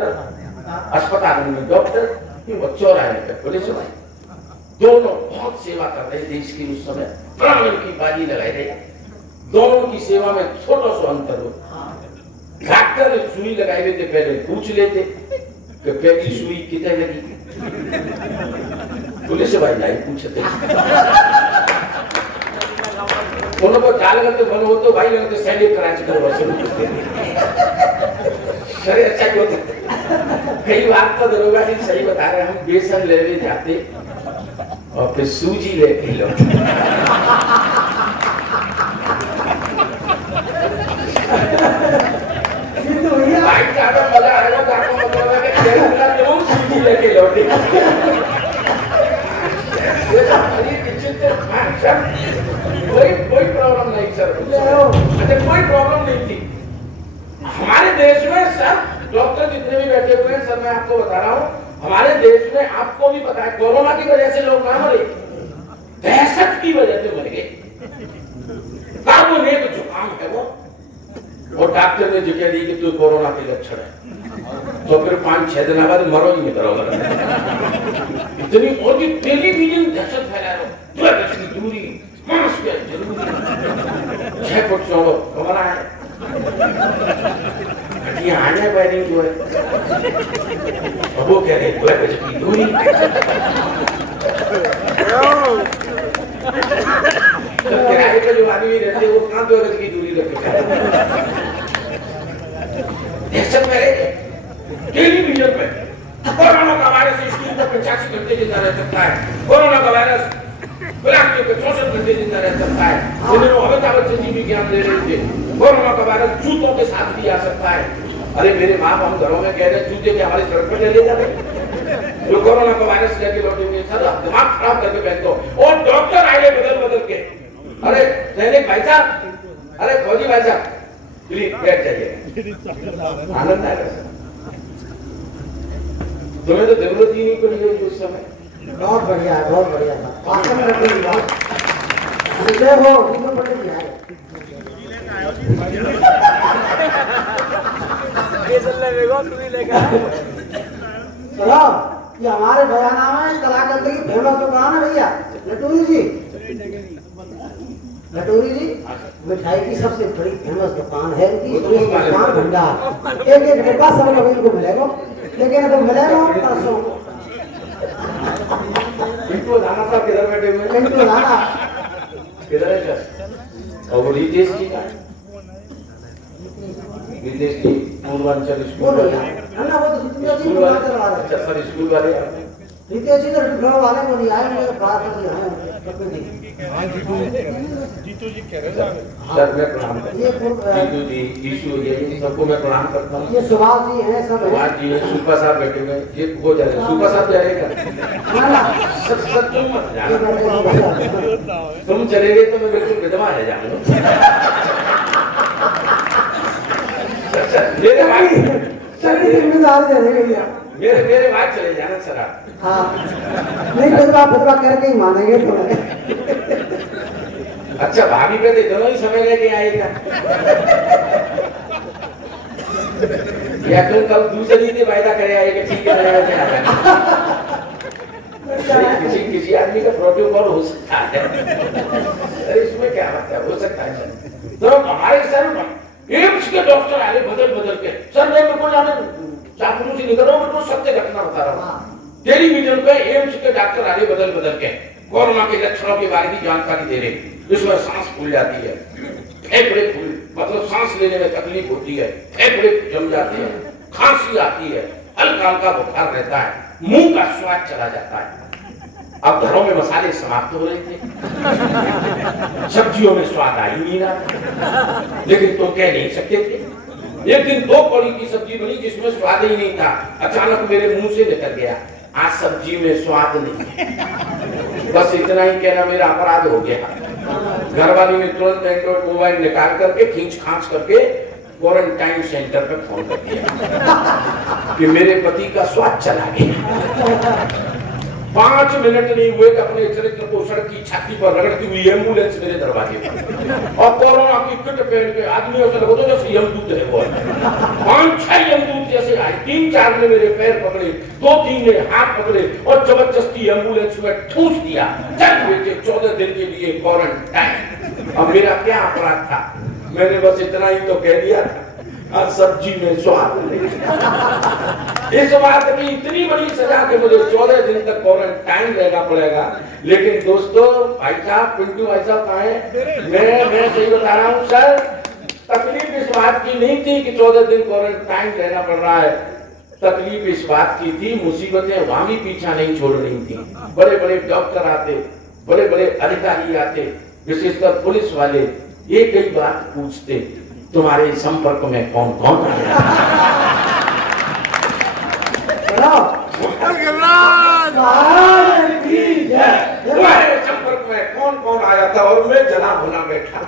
अस्पताल में डॉक्टर, चौराहे पे पुलिस भाई, दोनों बहुत सेवा कर रहे देश की। उस समय प्राण की बाजी लगाई रहे, दोनों की सेवा में छोटा सा अंतर हो। डॉक्टर सुई लगाए हुए थे, पहले पूछ लेते कि पहली सुई कितने लगी, पुलिस भाई नहीं पूछते। उनको चाल करते मन हो तो भाई लगते सैनिक कराची का वसूल सर अच्छा क्यों थे। कई बार तो दरोगा जी सही बता रहे, हम बेसन लेने जाते और फिर सूजी लेके लौटे। भाई ज्यादा मजा आएगा तो आपको मतलब है कि जरूर सूजी लेके लौटे। कोई प्रॉब्लम नहीं सर, अच्छा कोई प्रॉब्लम नहीं थी हमारे देश में। सर डॉक्टर जितने भी बैठे हुए हैं सर, मैं आपको बता रहा हूँ, हमारे देश में आपको भी पता है कोरोना की वजह से लोग ना मरे, दहशत की वजह से मर गए। कार्बोनेट जुकाम है वो, और डॉक्टर ने जगह दी कि तू कोरोना के लक्षण है, तो फिर 5-6 दिन बाद मरो ही नहीं करोगे। इतनी और टेलीविजन दहशत फैला रहा, 2 गज की दूरी, मास्क जरूरी, 6 फुट चौड़ो कमरा है, ये आने पैनी जो है, वो कह रहे 2 गज की दूरी। तो किराए पे जो आदमी रहते हैं वो कहाँ 2 गज की दूरी रखे। दहशत फैले टेलीविजन पे, कोरोना का वायरस स्क्रीन पर 85 घंटे जिंदा रह सकता है, कोरोना का वायरस प्लास्टिक पे 64 घंटे जिंदा रह सकता है। उन्होंने अमिताभ बच्चन जी भी ज्ञान दे रहे थे, कोरोना का वायरस जूतों के साथ भी आ सकता है। अरे मेरे माँ हम घरों में कह रहे जूते के हमारे सड़क पर ले जा रहे, जो कोरोना का वायरस लेके लौटेंगे सर दिमाग खराब करके बैठ दो। और डॉक्टर आए बदल के, अरे सैनिक भाई साहब, अरे फौजी भाई साहब प्लीज बैठ जाइए, आनंद आएगा। तुम्हें तो जरूरत ही नहीं पड़ी होगी उस समय। बहुत बढ़िया है, बहुत बढ़िया चलो, ये हमारे बयाना में कलाकंद की फेमस दुकान है भैया लटूरी जी। लटूरी जी मिठाई की सबसे बड़ी फेमस दुकान है इनकी, भंडार। एक डिब्बा सब लोग इनको मिलेगा, लेकिन अब मिलेगा परसों। इनको राणा साहब किधर बैठे हुए हैं? इनको राणा किधर है सर? और वो रितेश जी का, रितेश जी पूर्वांचल स्कूल वाले, ना वो तो स्कूल वाले चला रहे। अच्छा सर स्कूल वाले रितेश जी तो डिप्लोमा वाले को नहीं आए, मुझे बात नहीं आए। जीतू जी कह रहे हैं सर मैं प्रणाम करता हूँ, जीतू जी ईशू ये सबको मैं प्रणाम करता हूँ। ये सुभाष जी हैं, सब सुभाष जी है, सुपा साहब बैठे हुए, ये वो जा रहे, सुपा साहब जा रहे सर तुम मत जाना, तुम चलेगे तो मैं बिल्कुल विधवा रह जाऊंगा। मेरे भाई जिम्मेदारी दे रहे भैया, मेरे भाई चले जाना सर आप। हाँ नहीं फिरवा करके ही मानेंगे थोड़ा। अच्छा भाभी पे तो दोनों ही समय लेके आएगा, या तुम कल दूसरी से वायदा करे आएगा, ठीक है किसी आदमी का प्रोटोकॉल हो सकता है, इसमें क्या बात है, हो सकता है। तो हमारे सर एम्स के डॉक्टर आए बदल के, सर मैं बिल्कुल जाने चापलूसी नहीं कर रहा हूँ, बिल्कुल सत्य घटना बता रहा हूँ। टेलीविजन पे एम्स के डॉक्टर आए बदल के कोरोना के लक्षणों के बारे में जानकारी दे रहे, जिसमें सांस फूल जाती है, फेफड़े फूल मतलब सांस लेने में तकलीफ होती है, फेफड़े जम जाते हैं, खांसी आती है, हल्का हल्का बुखार रहता है, मुंह का स्वाद चला जाता है। अब घरों में मसाले समाप्त हो रहे थे, सब्जियों में स्वाद आ ही नहीं रहा, लेकिन तो कह नहीं सकते थे। एक दिन 2 कौड़ी की सब्जी बनी जिसमें स्वाद ही नहीं था, अचानक मेरे मुंह से निकल गया, आज सब्जी में स्वाद नहीं है। बस इतना ही कहना मेरा अपराध हो गया। घरवाली ने तुरंत एंड्रॉइड मोबाइल निकाल करके खींच खांच करके क्वारंटाइन सेंटर पे फोन कर दिया कि मेरे पति का स्वाद चला गया। 5 मिनट नहीं हुए कि अपने चरित्र पोषण की छाती पर रगड़ती हुई एम्बुलेंस मेरे दरवाजे पर, और कोरोना की किट पहन के आदमियों से लगो तो जैसे यमदूत है वो। 5-6 यमदूत जैसे आए, 3-4 ने मेरे पैर पकड़े, 2-3 ने हाथ पकड़े और जबरदस्ती एम्बुलेंस में ठूस दिया। चल बेटे 14 दिन के लिए क्वारंटाइन। अब मेरा क्या अपराध था? मैंने बस इतना ही तो कह दिया था, सब्जी में स्वाद नहीं। इस बात की इतनी बड़ी सजा कि मुझे 14 दिन तक क्वारंटाइन रहना पड़ेगा। लेकिन दोस्तों, भाई साहब, पिंटू भाई साहब कहाँ हैं? मैं सही बता रहा हूँ सर, तकलीफ इस बात की नहीं थी कि 14 दिन क्वारंटाइन रहना पड़ रहा है। तकलीफ इस बात की थी, मुसीबतें वहां भी पीछा नहीं छोड़ रही थी। बड़े बड़े डॉक्टर आते, बड़े बड़े अधिकारी आते, विशेषकर पुलिस वाले, एक ही बात पूछते, तुम्हारे संपर्क में कौन कौन आया? तुम्हारे संपर्क में कौन कौन आया था? और मैं जना भुना बैठा।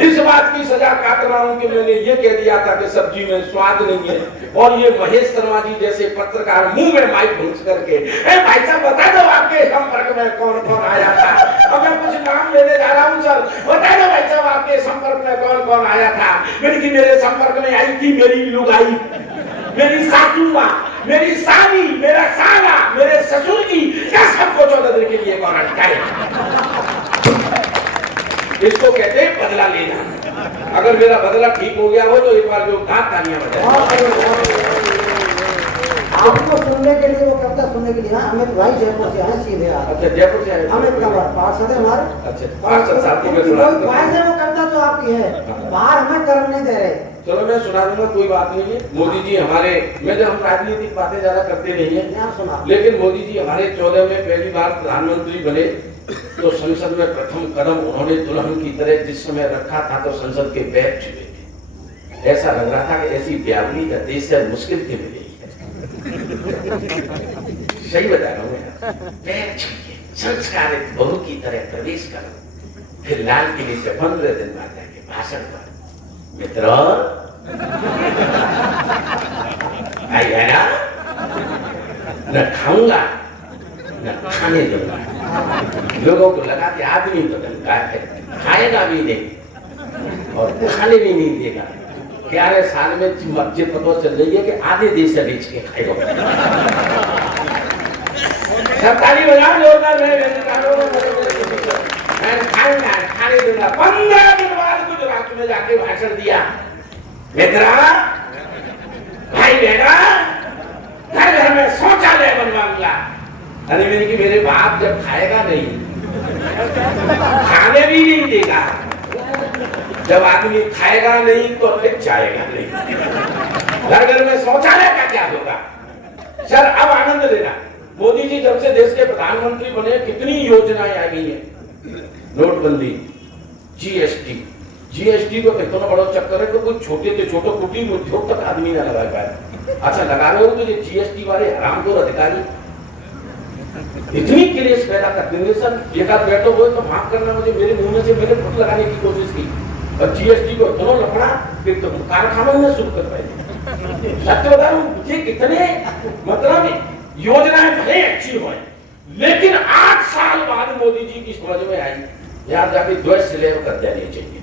इस बात की सजा काट रहा हूं कि मैंने ये कह दिया था कि सब्जी में स्वाद नहीं है, और ये महेश शर्मा जी जैसे पत्रकार मुंह में माइक घुस करके, भाई साहब बता दो आपके संपर्क में कौन कौन आया था। अब मैं कुछ नाम लेने जा रहा हूँ सर, बता दो भाई साहब आपके संपर्क में कौन कौन आया था। मेरे संपर्क में आई थी मेरी लुगाई, मेरी सासू माँ, मेरी साली, मेरा साला, मेरे ससुर जी, क्या सबको 14 दिन के लिए क्वारंटाइन। इसको कहते हैं बदला लेना। अगर मेरा बदला ठीक हो गया हो तो एक बार जो तालियां बजाएं। आपको सुनने के लिए, वो कविता सुनने के लिए हमें भाई जयपुर से आए सीधे। अच्छा, जयपुर से आए? हमें पार्षद है हमारे। अच्छा, पार्षद साहब को मैं सुना दूंगा। वो कविता जो आपकी है, बाहर हमें कर्म नहीं दे रहे। चलो मैं सुना दूंगा, कोई बात नहीं है। मोदी जी हमारे, मैं जो हम राजनीतिक बातें ज्यादा करते नहीं है, लेकिन मोदी जी हमारे 14 में पहली बार प्रधानमंत्री बने तो संसद में प्रथम कदम उन्होंने दुल्हन की तरह जिस समय रखा था तो संसद के पैर छुए थे। ऐसा लग रहा था कि ऐसी ब्यावली का देश है, मुश्किल के मिले। सही बता रहा हूँ, पैर छुए संस्कारित बहू की तरह प्रवेश करो, फिर लाल किले से 15 दिन बाद जाके भाषण करो। मित्रों, आई ना, न खाऊंगा न खाने दूंगा। लोगों को लगा कि आदमी तो ढंगा है, खाएगा भी नहीं और खाने भी नहीं देगा। 11 साल में मुझे पता चल रही है कि आधे देश से बेच के खाएगा। सब ताली बजाओ जोरदार। मैं खाऊंगा, खाने दूंगा। 15 दिन बाद गुजरात में जाके भाषण दिया, मित्रा, भाई बेटा, घर घर में शौचालय बनवाऊंगा। अरे मेरे बाप जब खाएगा नहीं, खाने भी नहीं देगा, जब आदमी खाएगा नहीं तो फिर जाएगा नहीं। घर घर में शौचालय का क्या होगा? सर अब आनंद लेना, मोदी जी जब से देश के प्रधानमंत्री बने कितनी योजनाएं आ गई हैं। नोटबंदी, जीएसटी को कितना बड़ा चक्कर है, तो कोई छोटे से छोटे कुटीर उद्योग तक आदमी ना लगा पाए। अच्छा लगा रहे हो तो ये जीएसटी वाले हरामखोर अधिकारी इतनी क्लेश पैदा कर देंगे। सर एक आध बैठो हो तो माफ करना, मुझे मेरे मुंह में से मेरे फुट लगाने की कोशिश की, और जीएसटी को दोनों लफड़ा फिर तो कारखानों में शुरू कर पाए। सत्य बता रहा हूँ, मुझे कितने मतलब योजनाएं भले अच्छी हो, लेकिन 8 साल बाद मोदी जी की समझ में आई यार जाके द्वैत स्लैब कर देने चाहिए।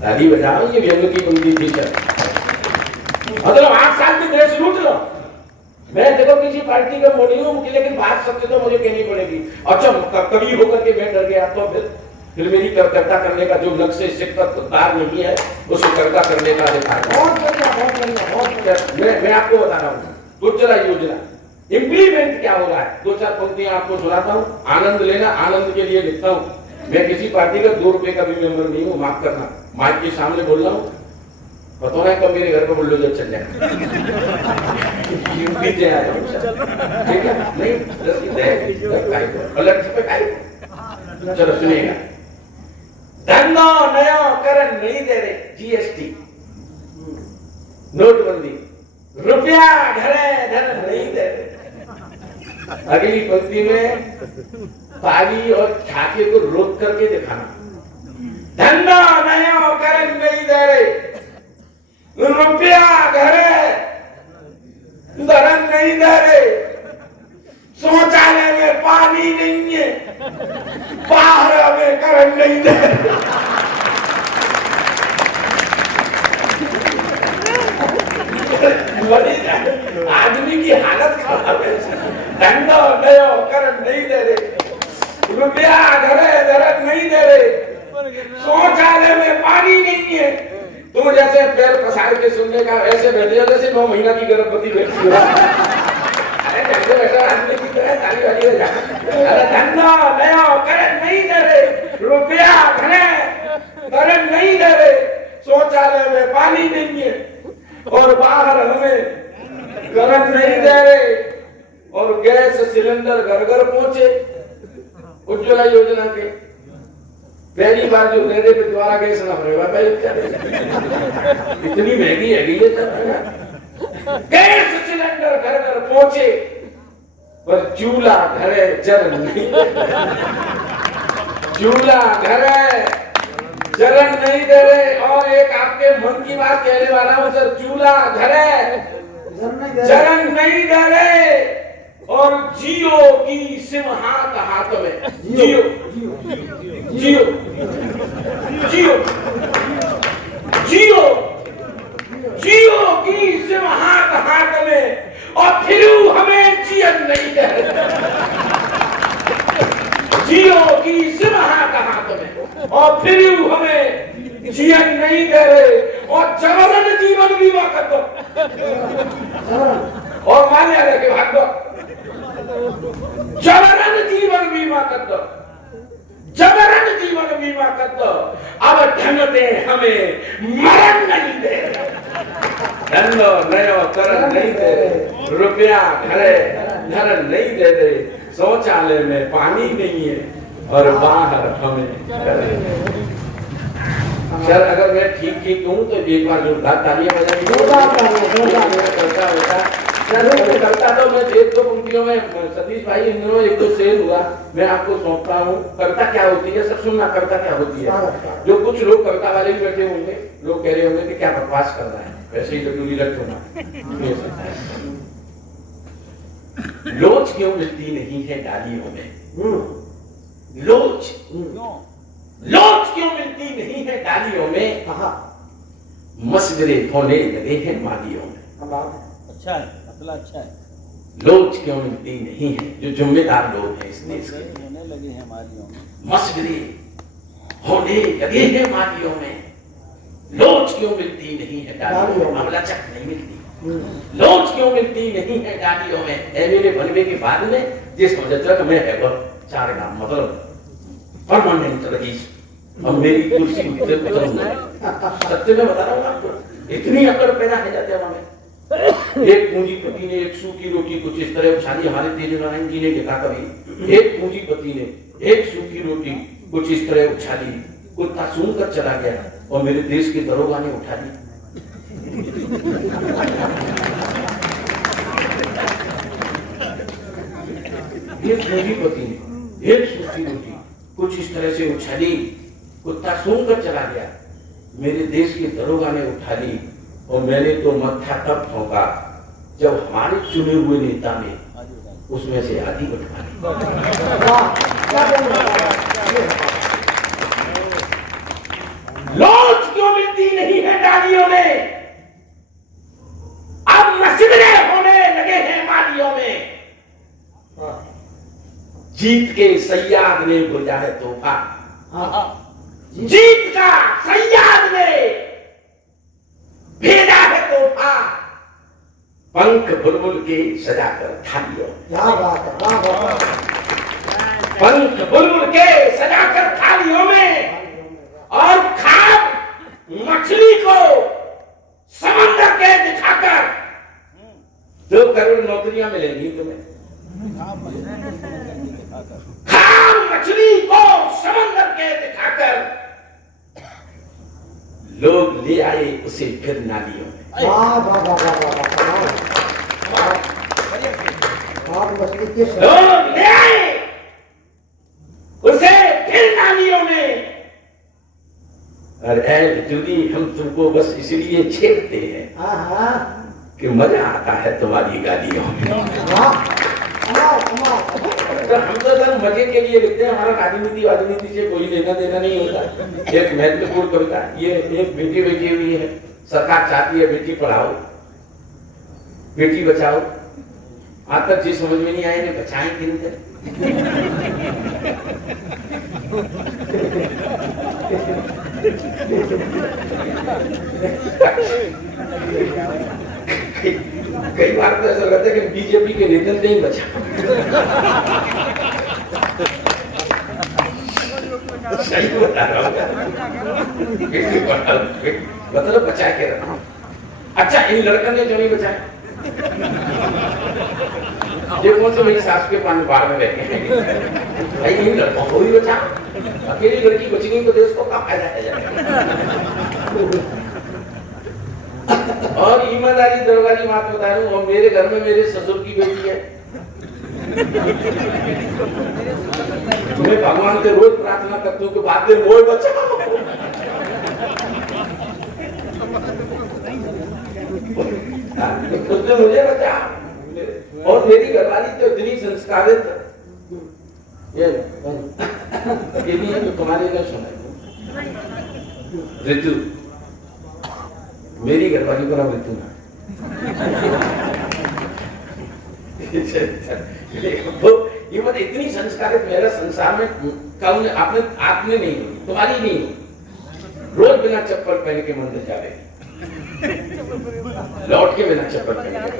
ताली बजाओ, ये व्यंग की उनकी थी। मतलब 8 साल की देश लूट लो। मैं देखो किसी पार्टी का मोड़ी हूँ, लेकिन बात सत्य तो मुझे कहनी पड़ेगी। अच्छा कभी होकर के मैं डर गया तो फिर मेरी कर्ता करने का जो लक्ष्य शिकदार नहीं है उसे कर्ता करने का मैं आपको बता रहा हूँ। उज्ज्वला योजना इंप्लीमेंट क्या हो रहा है, 2-4 पंक्तियां आपको सुनाता हूँ। आनंद लेना, आनंद के लिए लिखता हूँ। मैं किसी पार्टी का 2 रुपए का भी मेंबर नहीं हूँ, माफ करना। माइक के सामने बोल रहा हूँ, पता है कब मेरे घर पर बुलडोजर चल जाए। ठीक है, नहीं चलो सुनिएगा। धंधो नया करन नहीं दे रहे, जीएसटी, नोटबंदी, रुपया घरे धन नहीं दे रहे। अगली पंक्ति में ताली और छाके को रोक करके दिखाना। धंधो नया करन नहीं दे रहे, रुपया घरे धन नहीं दे रहे, शौचालय में पानी नहीं है, बाहर में करंट नहीं है। आदमी की हालत खराब है। धंधो नयो करंट नहीं दे रहे, रुपया घरे दरद नहीं दे रहे, शौचालय में पानी नहीं है। तुम जैसे पैर पसार के सुनने का ऐसे बैठे हो जैसे 9 महीना की गर्भवती बैठी हो। अरे जैसे बैठा आदमी की तरह ताली वाली हो जा। अरे धंधा नया करंट नहीं दे रहे, रुपया घरे दरद नहीं दे रहे, शौचालय में पानी नहीं है और बाहर हमें करंट नहीं दे रहे और गैस सिलेंडर घर घर पहुंचे। उज्ज्वला योजना के पहली बार जो दे पे द्वारा गैस ना भरे बाबा इतनी महंगी है ये गैस सिलेंडर घर घर पहुंचे पर चूल्हा घरे जल नहीं, चूल्हा घरे जलन नहीं दे रहे। और एक आपके मन की बात कहने वाला हूं सर, चूल्हा घरे जलन नहीं दे रहे और जियो की सिम हाथ में, जियो जियो जियो जियो जियो की सिम हाथ में और फिर हमें जियन नहीं दे रहे। जियो की सिम हाथ में और फिर हमें जियन नहीं दे रहे और जबरन जीवन बीमा कर दो और मान्य रखे भाग दो, जबरन जीवन बीमा कर दो, जबरन जीवन बीमा कर दो। अब ढंगते हमें मरण नहीं दे रहे, धंधो नयो करन नहीं दे रहे, रुपया घरे धरन नहीं दे रहे, शौचालय में पानी नहीं है और बाहर हमें। सर अगर मैं ठीक ठीक हूँ तो एक बार जोरदार तालियां बजाइए। करता तो मैं एक दो पंक्तियों में सतीश भाई इन दिनों एक दो शेर हुआ मैं आपको सौंपता हूँ। कविता क्या होती है सब सुनना, कविता क्या होती है। जो कुछ लोग कविता वाले भी बैठे होंगे, लोग कह रहे होंगे कि क्या बकवास कर रहा है, वैसे ही तो रख होना। लोच क्यों मिलती नहीं है डालियों में, लोच लोच क्यों मिलती नहीं है डालियों में, मशवरे होने लगे हैं मालियों में। अच्छा है, मतलब अच्छा है। लोच क्यों मिलती नहीं है, जो जिम्मेदार लोग हैं इस देश के, होने लगे हैं मालियों में, मशवरे होने लगे हैं मालियों में। लोच क्यों मिलती नहीं है डालियों में, लचक नहीं मिलती। लोच क्यों मिलती नहीं है डालियों में, एमएलए बनने के बाद में जिस मजदूर में है वो 4 नाम मतलब परमानेंट रईस, अब मेरी कुर्सी से सत्य में बता रहा हूँ आपको, इतनी अकड़ पैदा है जाते हैं हमें। एक पूंजीपति ने एक सूखी रोटी कुछ इस तरह उछाली, हमारे तेज नारायण जी ने लिखा कभी, एक पूंजीपति ने एक सूखी रोटी कुछ इस तरह उछाली, कुत्ता सूंघ कर चला गया और मेरे देश के दरोगा ने उठा ली। एक पूंजीपति ने एक सूखी रोटी कुछ इस तरह से उछाली, कुत्ता सूंघ कर चला गया, मेरे देश के दरोगा ने उठा ली और मैंने तो मत्था तब ठोका जब हमारे चुने हुए नेता ने उसमें से आधी बटवा ली। लोच क्यों मिलती नहीं है डालियों में, अब मशवरे होने लगे हैं मालियों में। जीत के सयाद ने भेजा है तोहफा, जीत का सयाद ने भेजा है तोहफा, पंख बुलबुल के सजाकर थालियों, पंख बुलबुल के सजाकर थालियों में, और खाब मछली को समंदर के दिखाकर 2 करोड़ नौकरियां मिलेंगी तुम्हें। खाब मछली को समंदर के दिखाकर लोग ले आए उसे फिर नालियों में। लोग ले आए उसे फिर नालियों में। और जुदी हम तुमको बस इसलिए छेड़ते हैं कि मजा आता है तुम्हारी गालियों में। तो हम तो सर मजे के लिए लिखते हैं, हमारा राजनीति से कोई लेना देना नहीं होता। एक महत्वपूर्ण कविता, ये एक बेटी बैठी हुई है, सरकार चाहती है बेटी पढ़ाओ बेटी बचाओ, आज तक जी समझ में नहीं आए ने बचाएं किन से। कई बार तो ऐसा लगता है कि बीजेपी के नेता नहीं बचा। सही बता रहा हूँ, मतलब बचा के रखा। अच्छा, इन लड़कों ने जो नहीं बचाया, ये कौन से मेरी सास के पानी बाढ़ में बैठे हैं भाई, इन लड़कों को भी बचा। अकेली लड़की बचेगी तो देश को क्या फायदा है जाएगा। और ईमानदारी दरबारी बात बता रहा हूँ, मेरे घर में मेरे ससुर की बेटी है, मैं भगवान से रोज प्रार्थना करता हूँ कि बाद में मोड़ बचाओ। उसने मुझे बचा, और मेरी घरवाली तो इतनी संस्कारित ये अकेली है जो तुम्हारे लिए सुना ऋतु, मेरी घरवाली को नाम ऋतु ना। ये मतलब इतनी संस्कारित, मेरा संसार में कौन आपने नहीं, तुम्हारी नहीं, रोज बिना चप्पल पहन के मंदिर जा रहे, लौट के बिना चप्पल पहन के।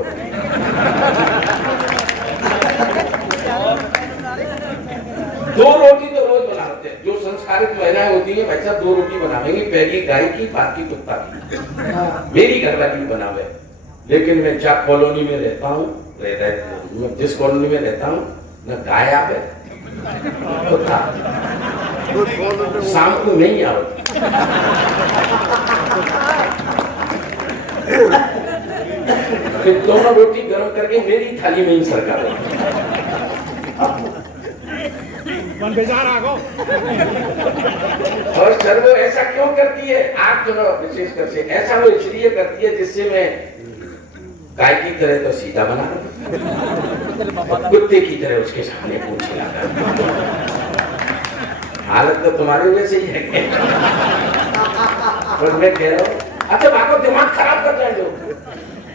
दो रोटी तो रोज बनाते हैं, जो संस्कारित महिलाएं होती हैं भाई साहब, दो रोटी बनावेंगी, पहली गाय की, बाकी कुत्ता की। मेरी घरवाली बनावे, लेकिन मैं जब कॉलोनी में रहता हूँ, जिस कॉलोनी में रहता हूँ, न गाय आवे कुत्ता, शाम को नहीं आओ। फिर दोनों रोटी गर्म करके मेरी थाली में ही सरका दो। और सर वो ऐसा क्यों करती है, आप दोनों विशेष कर से ऐसा वो इसलिए करती है जिससे मैं गाय की तरह तो सीधा बना, कुत्ते की तरह उसके सामने पूंछ हिलाता। हालत तो तुम्हारे वजह से ही है। और मैं कह रहा हूँ, अच्छा बाको दिमाग खराब कर जाए लोग,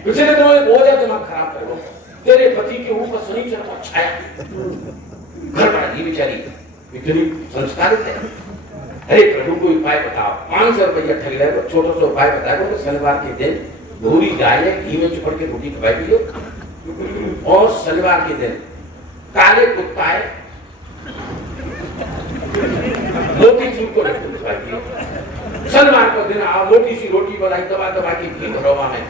किसी ने तुम्हें बहुत ज्यादा दिमाग खराब करो, तेरे पति के ऊपर शनिचर का छाया, घर वाली बेचारी इतनी संस्कारित है। अरे प्रभु को उपाय बताओ, 500 रुपया ठग ले, छोटा सा उपाय बताओ कि शनिवार के दिन भूरी गाय घी में चुपड़ के रोटी खवाई दीजिए, और शनिवार के दिन काले कुत्ता है मोटी चूर को खवाई दीजिए। शनिवार को दिन आप मोटी सी रोटी बनाई, दबा दबा के घी भरवा में।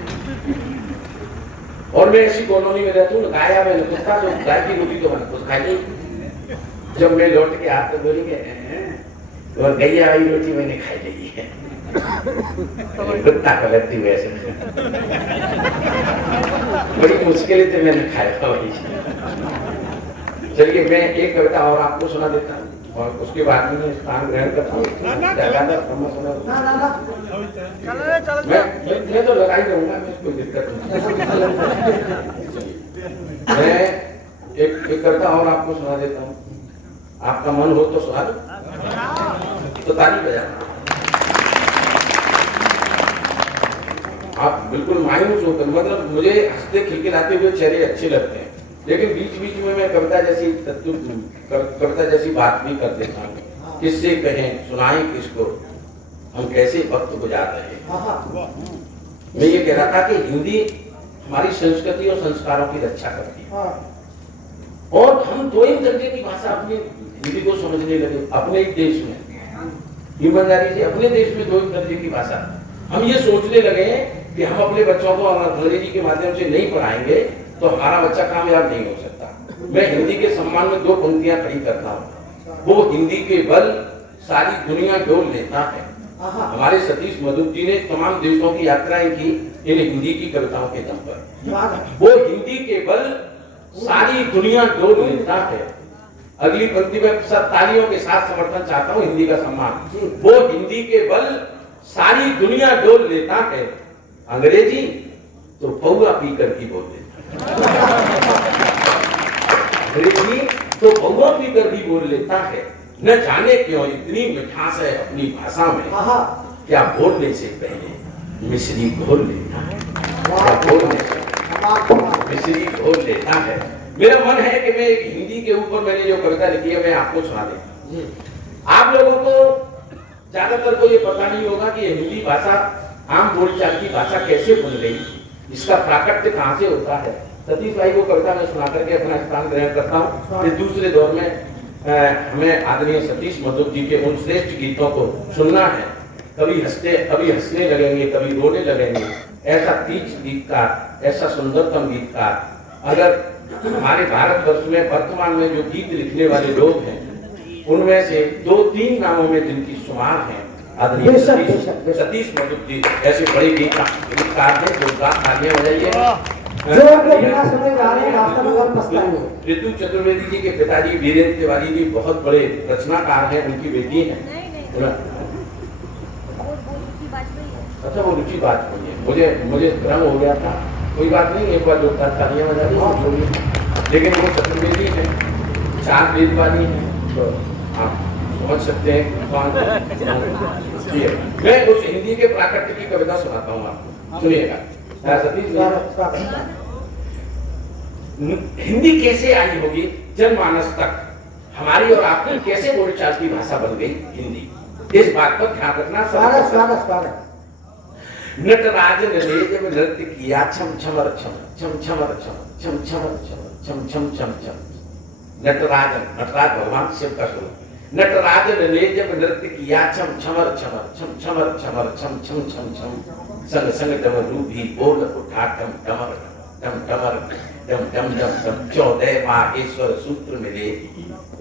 और मैं ऐसी कॉलोनी में रहता हूँ, गाया में कुत्ता, तो गाय की रोटी तो मैंने खुद खाई नहीं। जब मैं लौट के आता तो बोलेंगे और गैया वाली रोटी मैंने खाई नहीं है, कुत्ता को लगती हुई ऐसे बड़ी मुश्किल से मैंने खाया वही। चलिए मैं एक कविता और आपको सुना देता हूँ, और उसके बाद में स्थान ग्रहण करता हूँ। मैं तो लगा ही रहूंगा, मैं कोई दिक्कत नहीं। मैं एक कविता और आपको सुना देता हूँ, आपका मन हो तो सुना दो, तो ताली बजाना। आप बिल्कुल मायूस होकर, मतलब मुझे हंसते खिलखिलाते हुए चेहरे अच्छे लगते हैं, लेकिन बीच बीच में मैं कविता जैसी बात भी कर देता हूँ। किससे कहें, सुनाएं किसको, हम कैसे वक्त गुजार रहे हैं। मैं ये कह रहा था कि हिंदी हमारी संस्कृति और संस्कारों की रक्षा करती है, और हम दो ही दर्जे की भाषा अपनी हिंदी को समझने लगे अपने ही देश में, ईमानदारी से अपने देश में दो ही दर्जे की भाषा। हम ये सोचने लगे कि हम अपने बच्चों को अंग्रेजी के माध्यम से नहीं पढ़ाएंगे तो हमारा बच्चा कामयाब नहीं हो सकता। मैं हिंदी के सम्मान में दो पंक्तियां खड़ी करता हूँ, वो हिंदी के बल सारी दुनिया डोल लेता है। हमारे सतीश मधुर जी ने तमाम देशों की यात्राएं की इन हिंदी की कविताओं के दम पर। वो हिंदी के बल सारी दुनिया डोल लेता है। अगली पंक्ति में सब तालियों के साथ समर्थन चाहता हूँ, हिंदी का सम्मान। वो हिंदी के बल सारी दुनिया डोल लेता है, अंग्रेजी तो पौवा पीकर की बोल देता है। अंग्रेजी तो बहुत भी कर भी बोल लेता है, न जाने क्यों इतनी मिठास है अपनी भाषा में। क्या बोलने से पहले मिश्री घोल लेता है, क्या बोलने से मिश्री घोल लेता है। मेरा मन है कि मैं एक हिंदी के ऊपर मैंने जो कविता लिखी है मैं आपको सुना दूं। आप लोगों को ज्यादातर को ये पता नहीं होगा कि ये हिंदी भाषा आम बोलचाल की भाषा कैसे बन गई, इसका प्राकट्य कहाँ से होता है। सतीश भाई को कविता में सुना करके अपना स्थान ग्रहण करता हूँ। फिर दूसरे दौर में हमें आदरणीय सतीश मधुर जी के उन श्रेष्ठ गीतों को सुनना है। कभी हंसने लगेंगे, कभी रोने लगेंगे। ऐसा तीज गीतकार, ऐसा सुंदरतम गीतकार अगर हमारे भारतवर्ष में वर्तमान में जो गीत लिखने वाले लोग हैं उनमें से 2-3 नामों में जिनकी शुमार है आदरणीय सतीश मधुर जी ऐसे बड़े गीतकार हैं। जोरदार तालियां बजाइए। ऋतु चतुर्वेदी जी के पिताजी वीरेंद्र तिवारी जी बहुत बड़े रचनाकार हैं, उनकी बेटी है। अच्छा वो रुचि वाजपेयी है, मुझे भ्रम हो गया था। कोई बात नहीं, एक बार जोरदार तालियां बजा दी। लेकिन वो चतुर्वेदी है, 4 वेद वाली है, तो आप समझ सकते हैं कौन। मैं उस हिंदी के प्राकट्य की कविता सुनाता हूँ आपको, सुनिएगा। हिंदी कैसे आई होगी जनमानस तक, हमारी और आपकी कैसे बोलचाल की भाषा बन गई हिंदी, इस बात पर ध्यान रखना। नटराज ने जब नृत्य किया छम छमर छम छम छमर छम छम छमर छम छम छम छम छम। नटराज भगवान शिव का स्वरूप। नटराज ने जब नृत्य किया छम छमर छमर छम छमर छमर छम छम छम छम। संग संग डमरू भी बोल उठा टम टमर टम टमर टम टम टम टम। 14 माहेश्वर सूत्र मिले।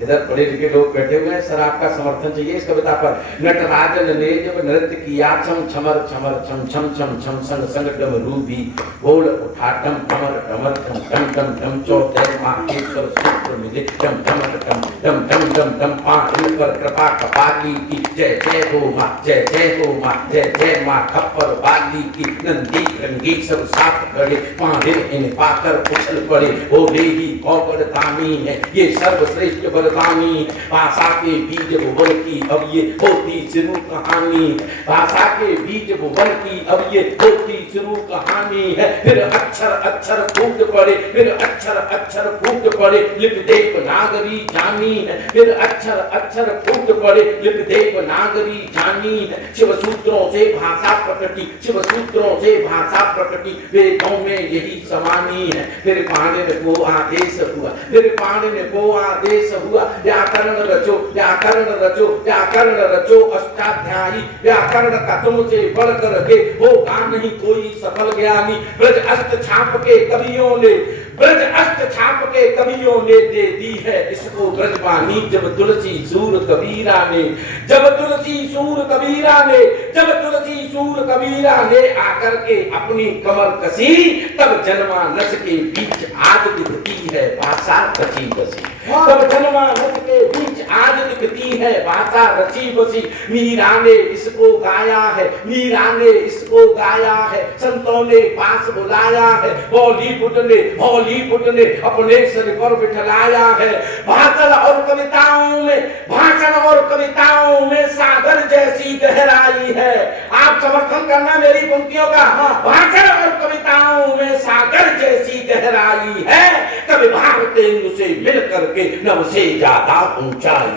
इधर पढ़े लिखे लोग बैठे हुए हैं, सर आपका समर्थन चाहिए इस कविता पर। नटराज ने जब नृत्य किया छम छमर छमर छम छम छम छम। संग संग डमरू भी बोल उठा टम टमर टमर टम टम टम टम। 14 माहेश्वर सूत्र मिले टम टमर टम टम टम टम टम। पान पर कृपा कपाली की जय जय हो माँ, जय जय हो माँ, जय जय माँ खप्पर वाली की। नंदी रंगी सब साथ खड़े, पानी इन पाकर उछल पड़े। बोले ही कौकड़ दानी है ये सर्वश्रेष्ठ वरदानी। भाषा के बीज भुवन की अब ये होती शुरू कहानी। भाषा के बीज भुवन की अब ये होती शुरू कहानी है। फिर अक्षर अक्षर फूट पड़े, फिर अक्षर अक्षर फूट पड़े। लिप देवनागरी जानी है, फिर अक्षर अक्षर फूट पड़े। लिप देवनागरी जानी है। शिव सूत्रों से भाषा प्रकटी, शिव सूत्रों से भाषा प्रकटी। वेदों में यही समानी है। फिर पाणिनि को आदेश हुआ, फिर पाणिनि को आदेश हुआ। व्याकरण रचो, व्याकरण रचो, व्याकरण रचो अष्टाध्यायी। व्याकरण का तुमसे बढ़कर के होगा नहीं कोई सफल ज्ञानी। ब्रज अष्ट छाप के कवियों ने, ब्रज अष्ट छाप के कवियों ने दे दी है इसको ब्रजवानी। जब तुलसी सूर कबीरा ने, जब तुलसी सूर कबीरा ने, जब तुलसी सूर कबीरा ने आकर के अपनी कमर कसी, तब जनमानस के बीच आज दिखती है भाषा रची बसी। तब जनमानस के बीच आज दिखती है भाषा रची बसी। मीरा ने इसको गाया है, मीरा ने इसको गाया है। संतों ने पास बुलाया है, बॉलीवुड ने अपने सिर पर बिठलाया है। भाषण और कविताओं में, भाषण और कविताओं में सागर जैसी गहराई है। आप समर्थन करना मेरी पंक्तियों का। भाषण और कविताओं में सागर जैसी गहराई है। कभी भारतेंदु से मिल करके नभ से ज्यादा ऊंचाई,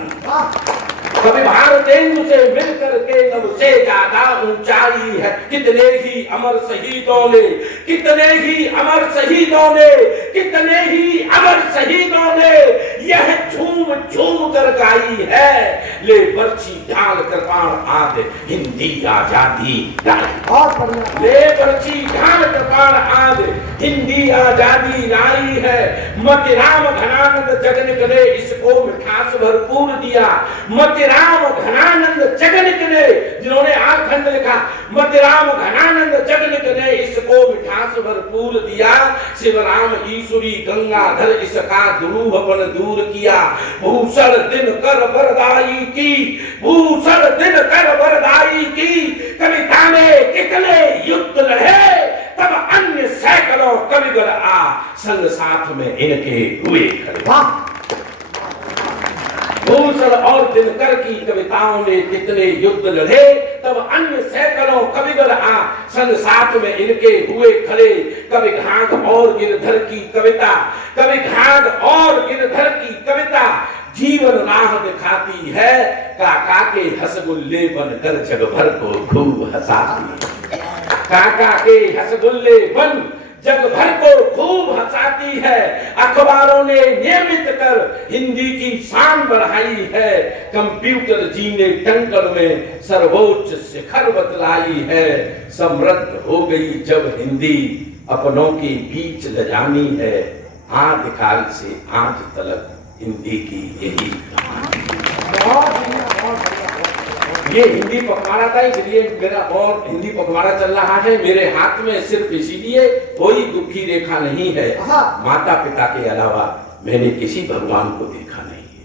कभी भारतेंदु से मिल करके नभ से ज्यादा ऊंचाई है। कितने ही अमर शहीदों ने, कितने ही अमर शहीदों ने, कितने ही अमर शहीदों ने यह झूम झूम कर गाई है। ले बर्छी ढाल कृपाण आदि हिंदी आजादी लाई। ले बर्छी ढाल कृपाण आदि हिंदी आजादी लाई है। मति राम घनानंद जगनिक ने इसको मिठास भरपूर दिया। मति राम घनानंद जगनिक ने, जिन्होंने आखंड लिखा, मति राम घनानंद जगनिक ने इसको मिठास भरपूर दिया। शिवराम ईश्वरी गंगाधर इसका दुरूहपन दूर किया। भूषण दिन कर वरदाई की, भूषण दिन कर वरदाई की। कविता में कितने युद्ध लड़े, तब अन्य सैकड़ों कविगर आ संग साथ में इनके हुए खड़े। भूषण और दिनकर की कविताओं ने कितने युद्ध लड़े, तब अन्य सैकड़ों कविगर सन साथ में इनके हुए खड़े। कवि घाट और गिरधर की कविता, कवि घाट और गिरधर की कविता जीवन राह दिखाती है। काका के हसगुल्ले बनकर जग भर को खूब हंसाती है। काका के हसगुल्ले बन जग भर को खूब हंसाती है। अखबारों ने नियमित कर हिंदी की शान बढ़ाई है। कंप्यूटर जी ने टंकण में सर्वोच्च शिखर बतलाई है। समृद्ध हो गई जब हिंदी अपनों के बीच ल जानी है। आदिकाल से आज तक हिंदी की यही ये हिंदी पखवाड़ा था, इसलिए मेरा और हिंदी पखवाड़ा चल रहा है। मेरे हाथ में सिर्फ इसीलिए कोई दुखी रेखा नहीं है। माता पिता के अलावा मैंने किसी भगवान को देखा नहीं है।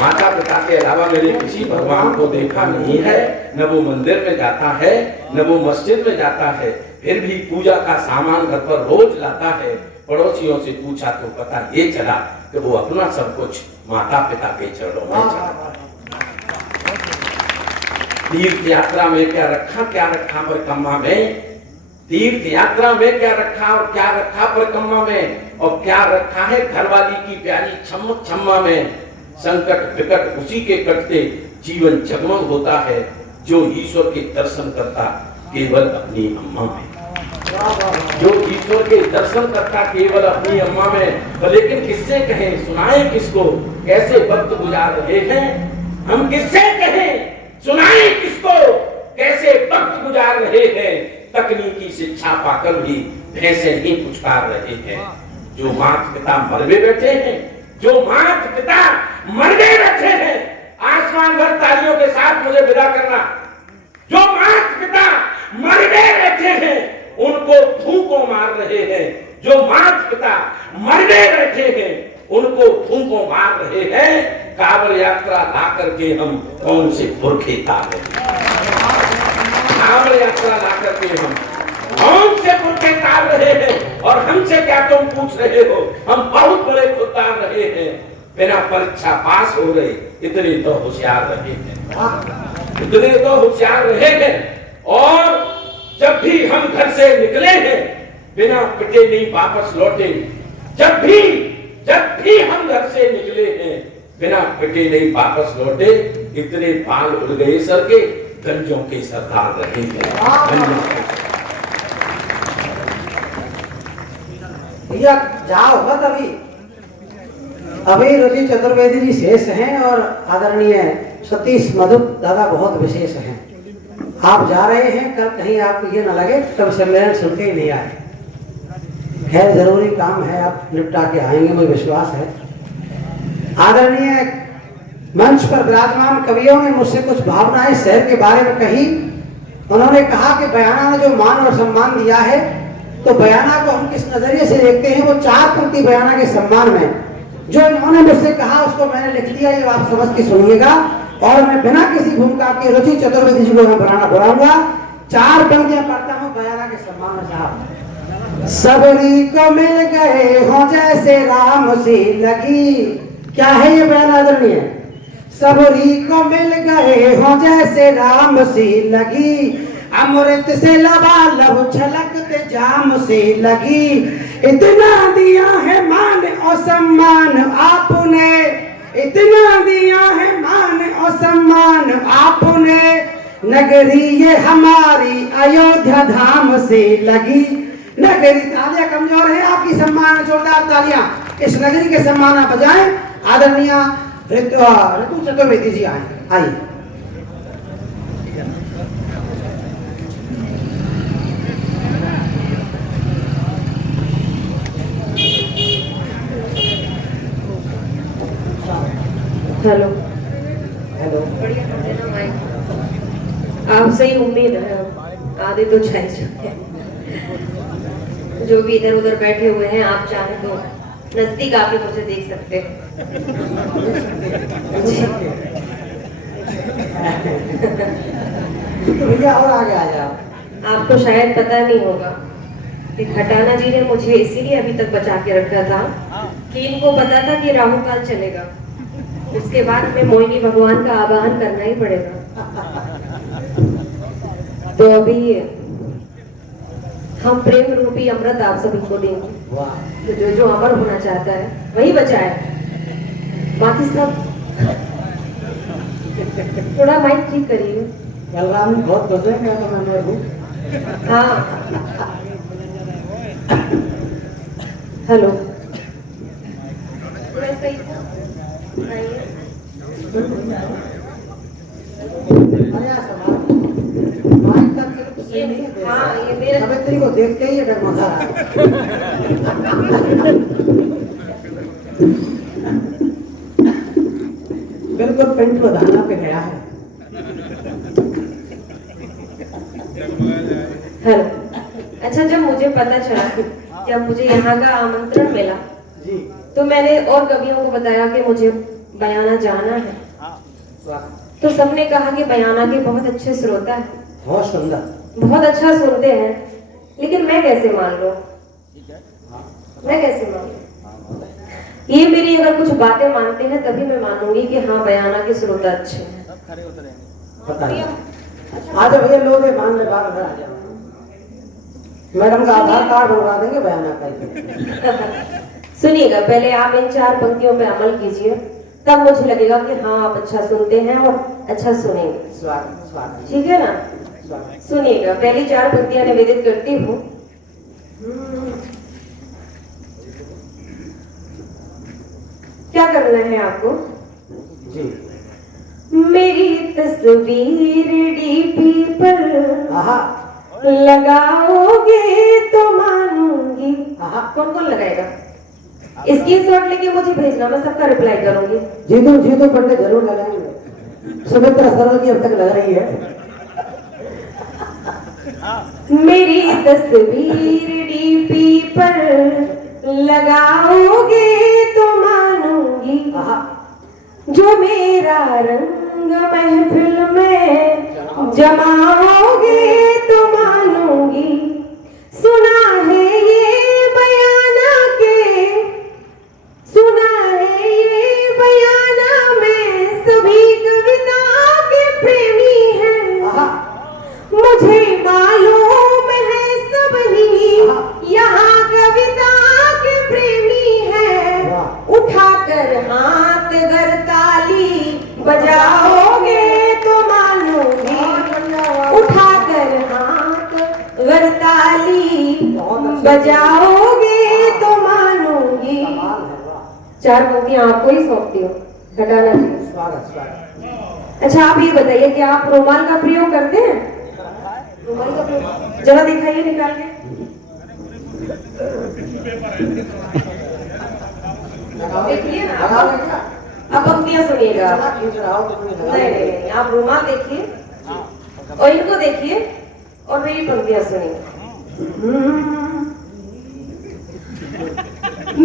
माता पिता के अलावा मैंने किसी भगवान को देखा नहीं है। न वो मंदिर में जाता है, न वो मस्जिद में जाता है, फिर भी पूजा का सामान घर पर रोज लाता है। पड़ोसियों से पूछा तो पता ये चला कि वो अपना सब कुछ माता पिता के चरणों में चढ़ाता है। तीर्थ यात्रा में क्या रखा परिक्रमा में। तीर्थ यात्रा में क्या रखा और क्या रखा परिक्रमा में, और क्या रखा है घरवाली की प्यारी छम्मक छम्मा में। संकट विकट उसी के कटते जीवन जगमग होता है, जो ईश्वर के दर्शन करता केवल अपनी अम्मा में। जो ईश्वर के दर्शन करता केवल अपनी अम्मा में। तो लेकिन किससे कहें, सुनाएं किसको, कैसे वक्त गुजार रहे हैं हम, किससे कहें सुनाएं किसको, कैसे वक्त गुजार रहे हैं। तकनीकी शिक्षा पाकर भी भैंसे ही पुचकार रहे हैं। जो माता पिता मरवे बैठे हैं, जो माता पिता मरवे बैठे हैं, आसमान भर तालियों के साथ मुझे विदा करना। जो माता पिता मरवे बैठे हैं उनको फूंकों मार रहे हैं। जो माता पिता मरवे बैठे हैं उनको फूंकों मार रहे हैं। कांवड़ यात्रा ला करके हम कौन से पुरखे तार रहे हैं। कांवड़ यात्रा ला करके हम कौन से पुरखे तार रहे हैं, और हमसे क्या तुम पूछ रहे हो। हम बहुत बड़े खुदार रहे हैं। बिना परीक्षा पास हो गए, इतने तो होशियार रहे हैं, इतने तो होशियार रहे हैं। और जब भी हम घर से निकले हैं बिना पिटे नहीं वापस लौटे। जब भी हम घर से निकले हैं बिना पिटे नहीं वापस लौटे। इतने बाल उड़ गए सर के, गंजों के सरदार रहे हैं। भैया जाओ मत अभी रुचि चतुर्वेदी जी शेष हैं और आदरणीय सतीश मधु दादा बहुत विशेष हैं। आप जा रहे हैं, कल कहीं आपको ये ना लगे कब सम्मेलन सुन के ही नहीं आए। खैर जरूरी काम है, आप निपटा के आएंगे, मुझे विश्वास है। आदरणीय मंच पर विराजमान कवियों ने मुझसे कुछ भावनाएं शहर के बारे में कही। उन्होंने कहा कि बयाना ने जो मान और सम्मान दिया है, तो बयाना को हम किस नजरिए से देखते हैं। वो 4 पंक्ति बयाना के सम्मान में जो इन्होंने मुझसे कहा उसको मैंने लिख दिया, ये आप समझ के सुनिएगा। और मैं बिना किसी भूमिका के रुचि चतुर्वेदी जी को मैं बुलाऊंगा। 4 पंक्तियां पढ़ता हूँ बयाना के सम्मान में। साहब सबरी को मिल गए हो जैसे राम सी लगी। क्या है ये बयान आदरणीय? सबरी को मिल गए हो जैसे राम सी लगी, अमृत से लबालब छलकते जाम से लगी। इतना दिया है मान और सम्मान आपने, इतना दिया है मान और सम्मान आपने, नगरी ये हमारी अयोध्या धाम से लगी। नगरी, तालियां कमजोर है आपकी, सम्मान जोरदार तालियां इस नगरी के सम्मान आप बजाएं। आदरणीय ऋतु चतुर्वेदी जी आइए। हेलो हेलो, बढ़िया कर देना माइक। आपसे ही उम्मीद है, आधे तो छह चुके हैं। जो भी इधर उधर बैठे हुए हैं, आप चाहे तो नजदीक आके मुझे देख सकते हैं। तो भैया और आगे आ जाओ। आपको शायद पता नहीं होगा, कि खटाना जी ने मुझे इसीलिए अभी तक बचा के रखा था कि इनको पता था कि राहु काल चलेगा, उसके बाद में मोहिनी भगवान का आवाहन करना ही पड़ेगा। तो अभी हम प्रेम रूपी अमृत आप सभी को देंगे, तो जो जो अमर होना चाहता है वही बचाए, बाकी सब थोड़ा माइक ठीक करिए। बलराम बहुत बदलेंगे तो मैं हूँ। हाँ हेलो हाँ ये मेरा सावित्री को देखते ही डगमगा रहा है। बिल्कुल पेंट को धाना पे गया है। हेलो, अच्छा जब मुझे पता चला, जब मुझे यहाँ का आमंत्रण मिला जी तो मैंने और कवियों को बताया कि मुझे बयाना जाना है, तो सबने कहा कि बयाना के बहुत अच्छे श्रोता है, बहुत सुंदर, बहुत अच्छा सुनते हैं, लेकिन मैं कैसे मान लूं, मैं कैसे मान लूं? ये मेरी अगर कुछ बातें मानते हैं तभी मैं मानूंगी कि हाँ बयाना के श्रोता अच्छे हैं। पता नहीं। आज भैया लोग मान ले बात घर आ जाओ, मैडम का आधार कार्ड बनवा देंगे बयाना करके। सुनिएगा, पहले आप इन 4 पंक्तियों पे अमल कीजिए, तब मुझे लगेगा कि हाँ आप अच्छा सुनते हैं और अच्छा सुनेंगे। स्वागत स्वागत ठीक है ना? स्वागत। सुनिएगा, पहली 4 पंक्तियां निवेदित करती हूँ। क्या करना है आपको? जी मेरी तस्वीर डीपी पर आहा लगाओगे तो मानूंगी। आहा कौन कौन लगाएगा? इसकी शॉट लेके मुझे भेजना, मैं सबका रिप्लाई करूंगी। जीतू पंडित जरूर लगाएंगे। सुमित्रा सरल की अब तक लग रही है। मेरी तस्वीर डीपी पर लगाओगे तो मानूंगी, आहा जो मेरा रंग महफिल में जमाओगे तो मानूंगी। सुना है ये बयाना के, सुना है ये बयाना में सभी कविता के प्रेमी हैं, आहा मुझे मालूम है सभी यहाँ कविता के प्रेमी हैं। उठाकर हाथ अगर ताली बजाओगे तो मानूंगी, उठाकर हाथ अगर ताली बजाओगे तो मानूंगी। कमाल है, वाह। 4 पंक्तियां आपको ही सौंपती हूँ, घटाना जी। स्वागत स्वागत। अच्छा आप ये बताइए कि आप रुमाल का प्रयोग करते हैं? रुमाल का प्रयोग जरा दिखाइए निकाल के। देखिए ना, अब पंक्तियां सुनिएगा। नहीं, आप रुमाल देखिए और इनको देखिए और मेरी पंक्तियां सुनिए।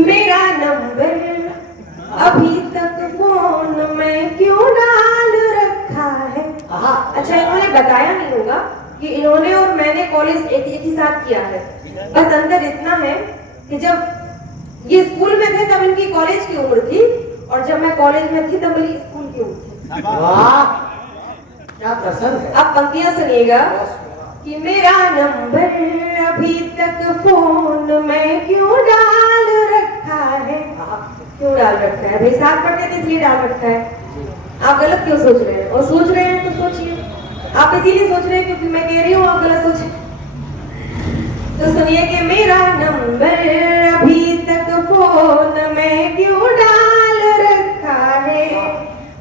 मेरा नंबर अभी तक फोन में क्यों डाल रखा है? अच्छा इन्होंने बताया नहीं होगा कि इन्होंने और मैंने कॉलेज एक ही साथ किया है, बस अंतर इतना है कि जब ये स्कूल में थे तब इनकी कॉलेज की उम्र थी और जब मैं कॉलेज में थी तब मेरी स्कूल की उम्र थी। वाह क्या प्रसन्न है। अब पंक्तियां सुनिएगा कि मेरा नंबर अभी तक फोन में क्यों डाल रखा है? क्यों डाल रखा है भाई? साथ पढ़ते थे इसलिए डाल रखा है। आप गलत क्यों सोच रहे हैं? और सोच रहे हैं तो सोचिए, आप इसीलिए सोच रहे हैं क्योंकि मैं कह रही हूँ आप गलत सोचे। तो सुनिए कि मेरा नंबर अभी तक फोन में क्यों डाल रखा है?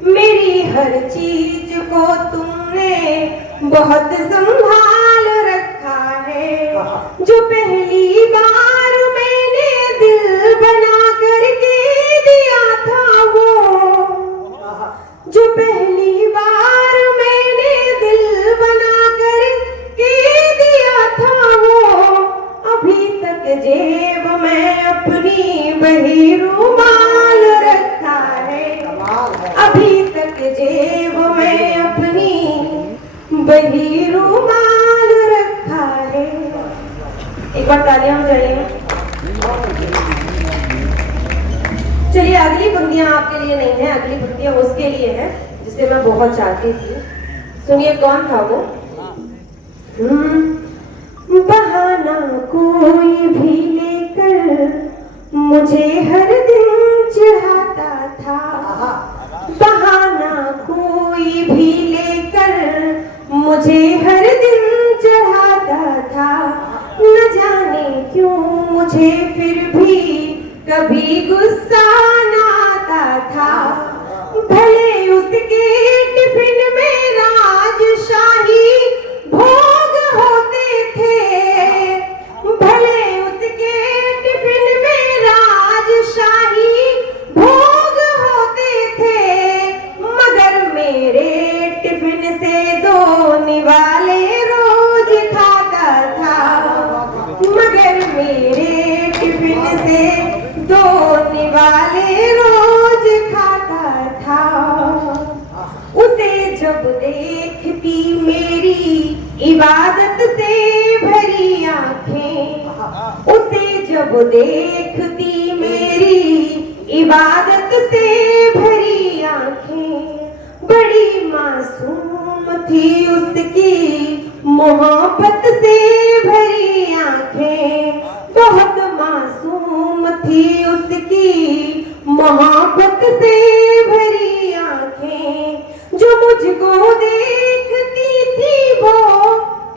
मेरी हर चीज को तुमने बहुत संभाल रखा है। जो पहली बार मैंने दिल बना करके दिया था वो, जो पहली बार मैंने दिल बना करके दिया था वो, अभी तक जेब में अपनी वही रुमाल रखा है। अभी तक जेब में अपनी वही रुमाल रखा है। एक बार तालियां हो जाइए। चलिए अगली पंक्तियां आपके लिए नहीं है, अगली पंक्तियां उसके लिए है जिसे मैं बहुत चाहती थी। सुनिए कौन था वो। बहाना कोई भी लेकर मुझे हर दिन चाहता था, बहाना कोई भी लेकर मुझे हर दिन चढ़ाता था, न जाने क्यों मुझे फिर भी कभी गुस्सा न आता था। भले उसके टिफिन में राजशाही भोग होते थे, भले उसके टिफिन में राजशाही भोग होते थे, मगर मेरे टिफिन से दो निवाले रोज खाता था, मगर मेरे टिफिन से दो निवाले रोज खाता था। उसे जब देखती मेरी इबादत से भरी आंखें, उसे जब देखती मेरी इबादत से भरी आंखें, बड़ी मासूम थी उसकी मोहब्बत से भरी आंखें, बहुत मासूम थी उसकी मोहब्बत से भरी आंखें। जो मुझको देखती थी वो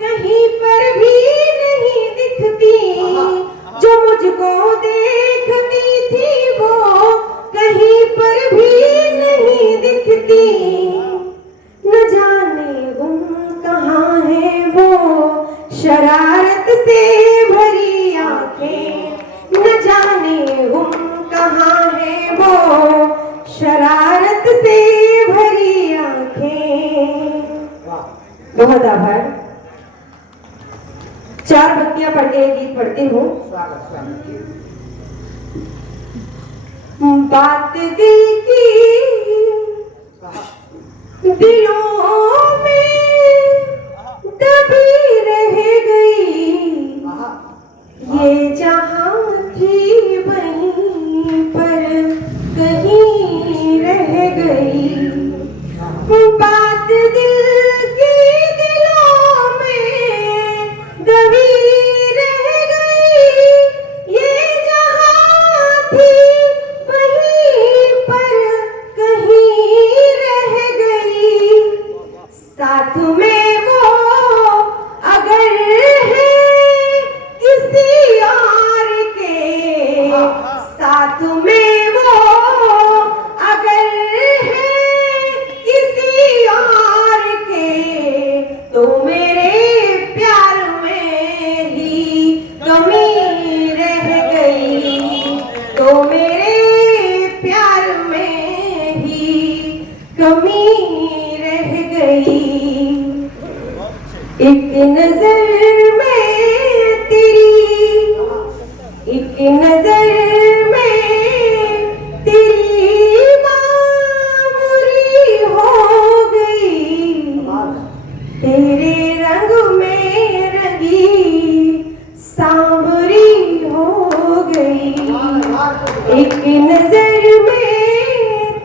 कहीं पर भी नहीं दिखती, जो मुझको देखती थी वो कहीं पर भी नहीं दिखती, न जाने गुम कहाँ है वो शरारत से भरी आंखें, न जाने गुम कहाँ है वो शरारत से भरी आंखें। बहुत आभार। 4 पंक्तियां पढ़ के गीत पढ़ती हूँ। बात दिल की दिलों में दबी रह गई, ये जहां थी वहीं पर कहीं रह गई। बात दिल की दिलों में दबी रह गई, ये जहां थी वहीं पर कहीं रह गई। साथ में वो अगर है किसी और के, साथ में वो अगर है किसी और के, तो मेरे प्यार में ही कमी रह गई, तो मेरे प्यार में ही कमी रह गई। एक नजर में तेरी, एक नजर में तेरी बावरी हो गई, तेरे रंग में रंगी सांवरी हो गई। एक नजर में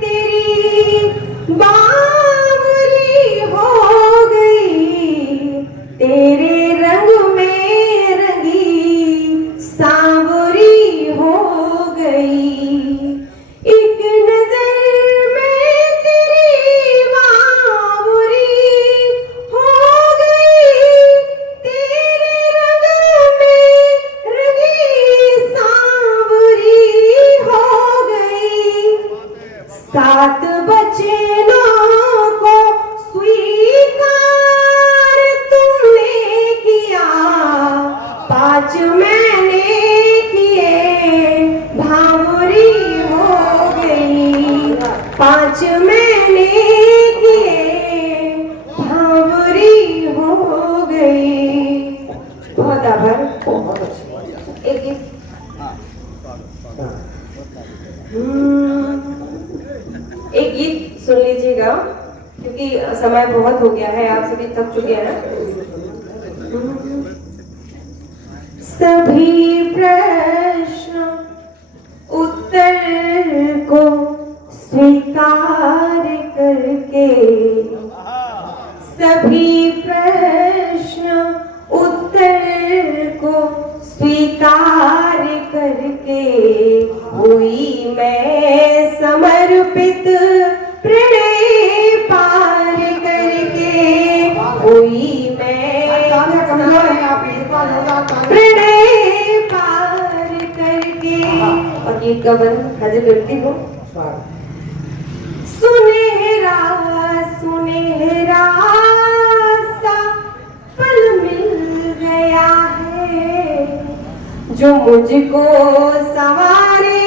तेरी बावरी हो गई, तेरे रंग में रंगी सांवरी हो गई। एक नजर में तेरी बावरी हो गई, तेरे रंग में रंगी सांवरी हो गई। 7 बचनों को स्वीकार तुमने किया, 5 मैंने किए भावरी हो गई, 5 मैंने किए भावरी हो गई। बहुत आभार। एक गीत एक गीत सुन लीजिएगा क्योंकि समय बहुत हो गया है, आप सभी थक चुके हैं। सभी प्रश्न उत्तर को स्वीकार करके, सभी प्रश्न उत्तर को स्वीकार करके हुई मैं समर्पित, प्रणय पार करके हुई मैं प्रणय पार करके। और ये कवन हाजिर करती हूँ। सुनहरा सुनहरा सा पल मिल गया है, जो मुझको संवारे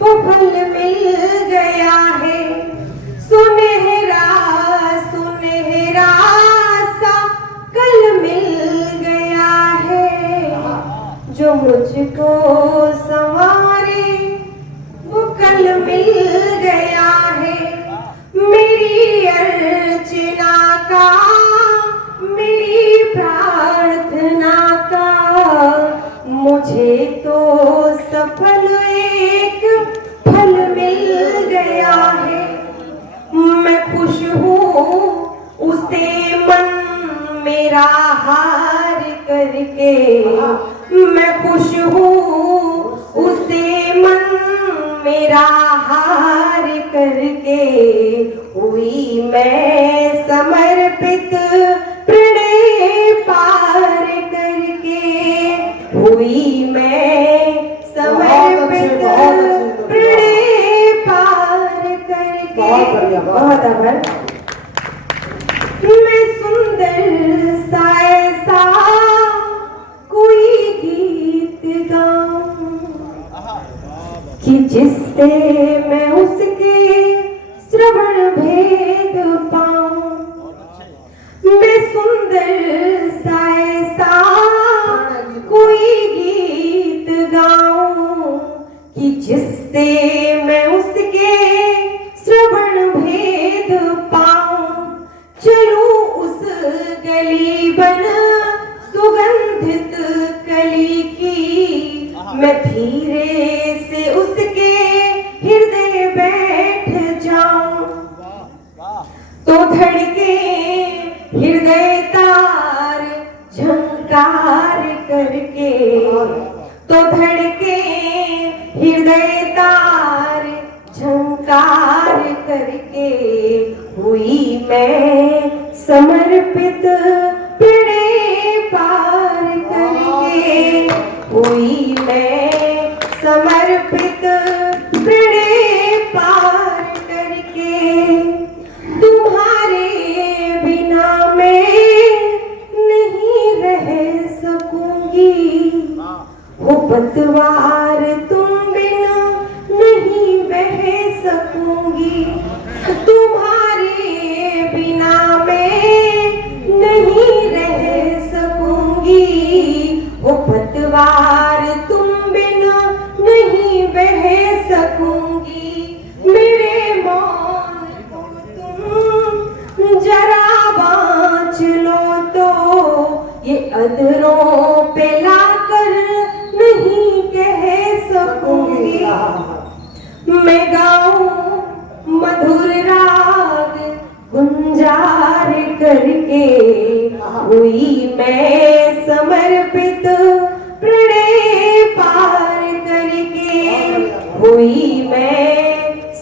वो फल मिल गया है। सुनहरा सुनहरा सा कल मिल गया है, जो मुझको संवारे वो कल मिल गया है। मेरी अर्चना का, मेरी प्रार्थना का मुझे तो सफल एक फल मिल गया है। मैं खुश हूँ उसे मन मेरा हार करके, मैं खुश हूँ उसे मन मेरा हार करके हुई मैं समर्पित, प्रणय पार करके हुई मैं समर्पित, प्रणय पार करके। बहुत आभार। मैं सुंदर सा ऐसा कोई गीत गाऊं कि जिससे मैं उसके श्रवण भेद पाऊं। मैं सुंदर सा ऐसा कोई गीत गाऊं कि जिससे मैं उसके श्रवण भेद पाऊं। चलूं उस गली बन सुगंधित कली की, मैं धीरे से उसके हृदय बैठ जाऊं। तो धड़के हृदय तार झंकार करके, तो धड़के हृदय तार झंकार करके हुई मैं समर्पित, प्रणय पार करके हुई मैं समर्पित, प्रणय पार करके। तुम्हारे बिना मैं नहीं रह सकूंगी, हो पतवार तुम बिना नहीं बह सकूंगी। तुम्हारे बिना मैं नहीं रह सकूंगी, वो पतवार तुम बिना नहीं बह सकूंगी। मेरे मौन को तुम जरा बाँच लो तो ये अधरों पे लाकर नहीं कह सकूंगी। मैं गाऊं मधुर राग गुंजार करके हुई मैं समर्पित, प्रणय पार करके हुई मैं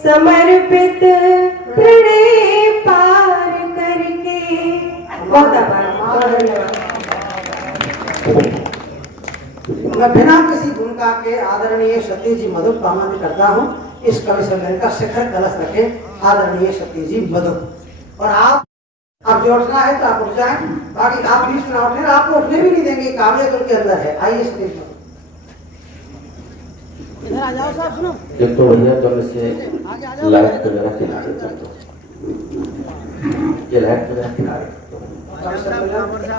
समर्पित, प्रणय पार करके। बहुत आभार। मैं बिना किसी भूमिका के आदरणीय सतीश जी मधुर का आमंत्रित करता हूँ इस कवि सम्मेलन का शिखर कलश रखे आदरणीय सतीश जी मधुर। और आप जो उठना है तो आप उठ जाएं, बाकी आप बीच में उठे, आपको उठने भी नहीं देंगे, काबिलियत उनके अंदर है। आइए सतीश जी इधर आ जाओ साहब। सुनो देखो भैया, तुम इसे लाइट वगैरह किनारे कर दो, ये लाइट वगैरह किनारे।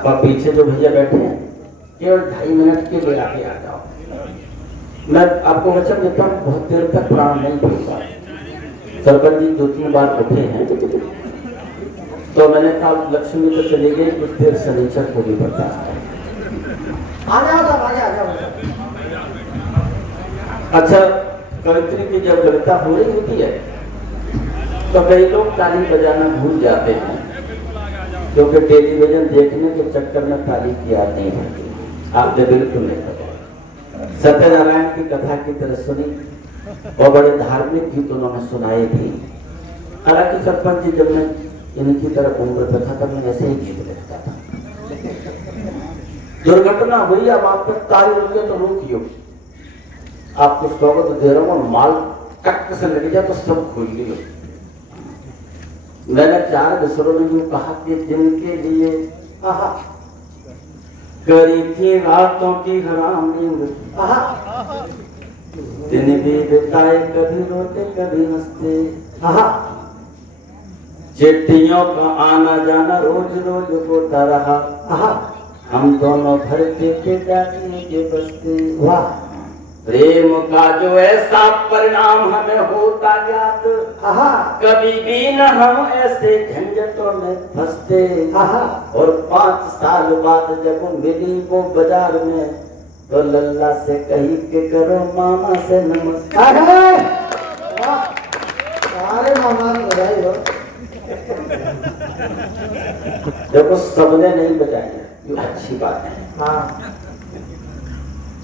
और पीछे जो भैया बैठे हैं केवल 2.5 मिनट के लिए आगे आ जाओ। मैं आपको वचन देता हूँ बहुत देर तक प्राण नहीं पड़ता। सरपंच जी 2-3 बार उठे हैं तो मैंने कहा लक्ष्मी तो चली गई, कुछ देर सनीचर को भी बता। आ जाओ साहब, आ जाओ। अच्छा, कवित्री की जब कविता हो रही होती है तो कई लोग ताली बजाना भूल जाते हैं, क्योंकि टेलीविजन देखने के चक्कर में ताली की याद नहीं होती। आपने बिल्कुल नहीं पता। सत्यनारायण की कथा की तरह सुनी और बड़े धार्मिक गीत उन्होंने सुनाए भी। हालांकि सरपंच जी, जब मैं इनकी तरफ उम्र पे था तब मैं ऐसे ही गीत लिखता था। दुर्घटना हुई, अब आप पर ताली रुके तो रोकियो, आपको स्वागत दे रहा हूँ, माल टक से लग जाए तो सब खुल गई। मैंने 4 विसरों में यूं कहा कि जिनके लिए करी थी रातों की हराम नींद, दिन भी बिताए कभी रोते कभी हंसते, चिट्ठियों का आना जाना रोज रोज होता रहा, हम दोनों भरते के डाकिए के बसते। वाह, प्रेम का जो ऐसा परिणाम हमें होता ज्ञात, कभी भी न हम ऐसे झंझटों में फंसते। और 5 साल बाद जब मिली वो बाजार में तो लल्ला से कही के करो मामा से नमस्कार। अरे मामा बधाई हो। देखो सबने नहीं बजाई, ये अच्छी बात है। हाँ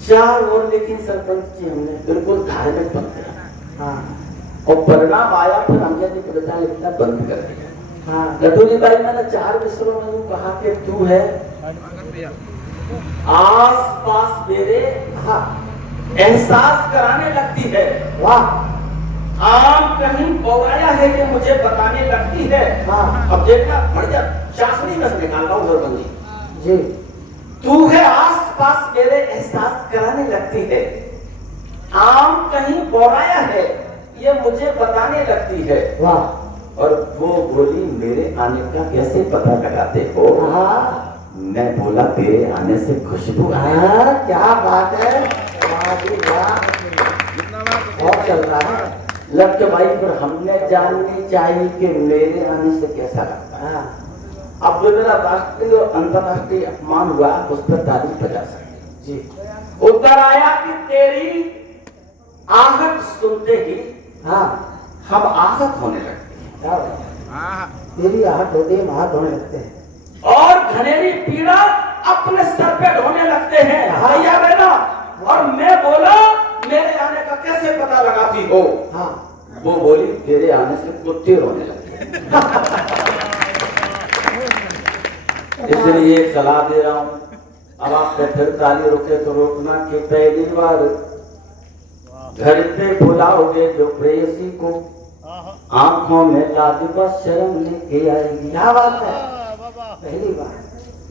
4 और लेकिन सरपंच जी हमने बिल्कुल धार्मिक बन गया। हाँ और परिणाम आया, फिर हमने भी कविता लिखना बंद कर दिया। हाँ लटूरी बाई, मैंने 4 विसरों में यूं कहा कि तू है आस पास मेरे, एहसास कराने लगती है। वाह, आम कहीं पौराया है ये मुझे बताने लगती है। अब देखना बढ़िया चाशनी में से निकाल रहा हूँ सरपंच जी। तू है आस पास मेरे, एहसास कराने लगती है। आम कहीं पौराया है ये मुझे बताने लगती है। वाह, और वो बोली मेरे आने का कैसे पता लगाते हो? मैं बोला तेरे आने से खुशबू है। क्या बात है, वाह जी वाह, और चल रहा है। लग भाई, पर हमने जाननी चाहिए कि मेरे आने से कैसा लगता है। अब जो मेरा राष्ट्रीय और अंतर्राष्ट्रीय अपमान हुआ उस पर तारीफ बजा सकते जी। उत्तर आया कि तेरी आहट सुनते ही हम आहत होने लगते हैं। तेरी आहट होती है, आहत होने लगते हैं, और घनेरी पीड़ा अपने सर पे ढोने लगते हैं। भैया बहना, और मैं बोला मेरे आने का कैसे पता लगाती हो? वो बोली तेरे आने से कुत्ते रोने लगते। इसलिए एक सलाह दे रहा हूँ, अब आप फिर ताली रुके तो रोकना कि पहली बार घर पे बुलाओगे जो प्रेयसी को, आंखों में लाजवाब शर्म लेके आएगी। क्या बात है, पहली बार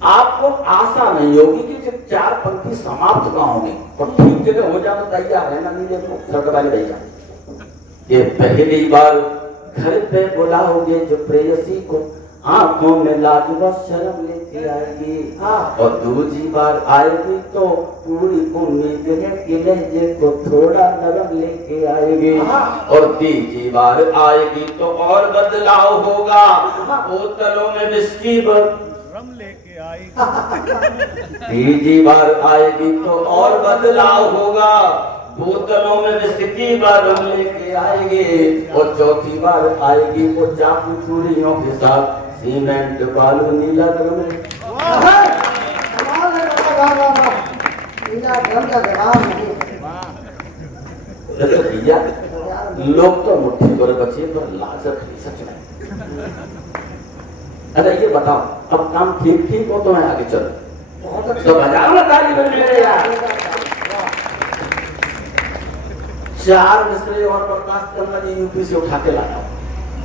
आपको आशा नहीं होगी कि जब 4 पंक्ति समाप्त ना होंगे और ठीक जगह हो जाए तो तैयार है ना। नहीं देखो सरकारी भैया, ये पहली बार घर पे बुलाओगे जो प्रेयसी को, आंखों में लाजवाब शर्म लेके आएगी। और दूसरी बार आएगी तो पूरी उम्मीद है कि लहजे को थोड़ा नरम लेके आएगी। और तीसरी बार आएगी तो और बदलाव होगा, बोतलों में विस्की रम लेके आएगी। तीसरी बार आएगी तो और बदलाव होगा, बोतलों में विस्की रम लेके आएगी। और चौथी बार आएगी वो चाकू चूड़ियों के साथ सीमेंट बालू नीला ड्रम। भैया लोग तो मुट्ठी पर बचे पर लाज रखनी सच नहीं। अच्छा ये बताओ, अब काम ठीक ठीक हो तो मैं आगे चलो तो बजाओ ना ताली बन मेरे यार। 4 मिसरे और बर्दाश्त करना जी यूपी से उठा के लाया।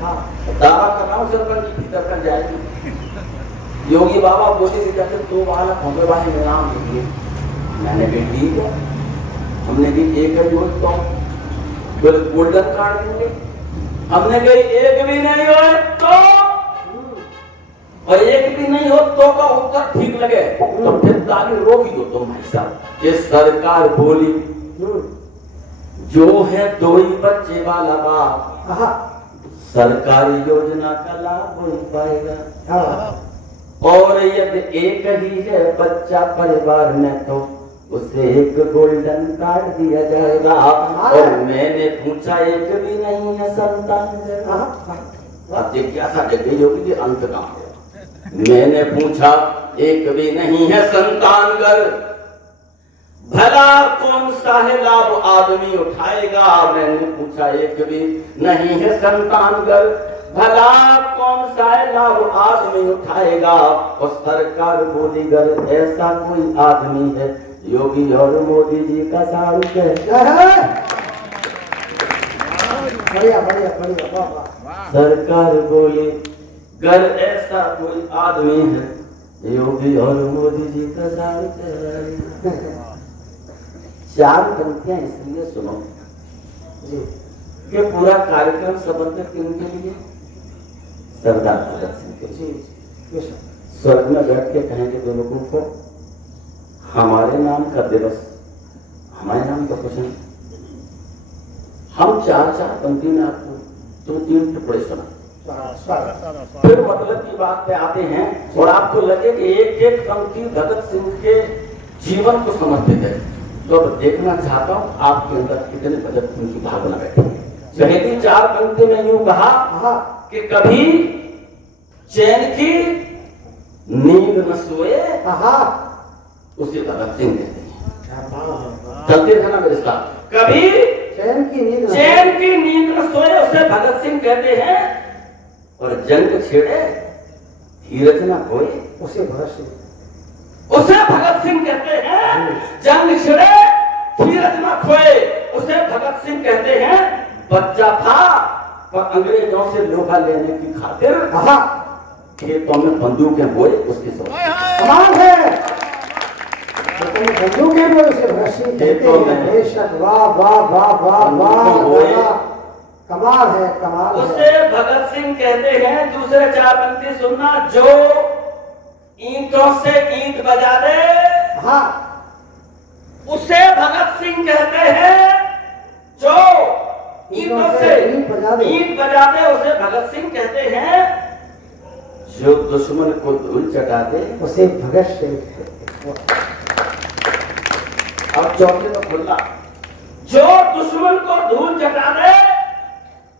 दावा कर रहा हूँ सरपंच जी भीतर कर जाएगी। योगी बाबा बोले कि जैसे 2 बालक होंगे भाई मेरा नाम लिखिए। मैंने भी ठीक है, हमने भी एक है तो गोल्डन कार्ड देंगे। हमने कही एक भी नहीं हो तो, और एक भी नहीं हो तो का उत्तर ठीक लगे तो फिर ताली रोक दो तुम भाई साहब। ये सरकार बोली जो है 2 ही बच्चे वाला बाप सरकारी योजना का लाभ हो पाएगा। और यदि एक ही है बच्चा परिवार में तो उसे एक गोल्डन कार्ड दिया जाएगा। और मैंने पूछा एक भी नहीं है संतान। आप जिज्ञासा जग गई होगी कि अंत कहाँ है। मैंने पूछा एक भी नहीं है संतान घर, भला कौन सा है लाभ आदमी उठाएगा। मैंने पूछा एक भी नहीं है संतान घर, भला कौन सा है लाभ आदमी उठाएगा। और सरकार बोली घर ऐसा कोई आदमी है, योगी और मोदी जी का सारू है। बढ़िया बढ़िया बढ़िया, वाह वाह। सरकार बोली घर ऐसा कोई आदमी है, योगी और मोदी जी का सारू है। 4 पंक्तियां इसलिए सुनो जी कि पूरा कार्यक्रम समर्पित किनके लिए? सरदार भगत सिंह के लिए। जी स्वर्ग में बैठ के कहेंगे बेवकूफो, हमारे नाम का दिवस, हमारे नाम का कुछ नहीं। हम 4 पंक्ति में आपको 2-3 टुकड़े सुना, फिर मतलब की बात पे आते हैं और आपको लगे कि एक पंक्ति भगत सिंह के जीवन को समर्पित है, तो अब देखना चाहता हूं आपके अंदर कितने भगत सिंह की भावना बैठी है। पहली 4 पंक्ति में यूं कहा कि कभी चैन की नींद न सोए, उसे भगत सिंह कहते हैं। चलते थे ना मेरे साथ। कभी चैन की नींद न सोए, उसे भगत सिंह कहते हैं। और जंग छेड़े धीरज न खोए, उसे भगत सिंह कहते हैं। जंग छिड़े धीरज न खोए, उसे भगत सिंह कहते हैं। बच्चा था पर अंग्रेजों से लोहा लेने की खातिर खेतों में बंदूकें बोए, उसकी सोच कमाल है। बंदूकें बोए उसे भगत सिंह कहते हैं। बेशक, वाह वाह वाह वाह वाह, कमाल है कमाल। उसे भगत सिंह कहते हैं। दूसरे 4 पंक्ति सुनना, जो ईंटों से ईंट बजा दे, उसे भगत सिंह कहते हैं। जो ईंटों से ईंट बजा दे, उसे भगत सिंह कहते हैं। जो दुश्मन को धूल चटा दे, उसे भगत सिंह कहते हैं। अब चौथे में खुला, जो दुश्मन को धूल चटा दे,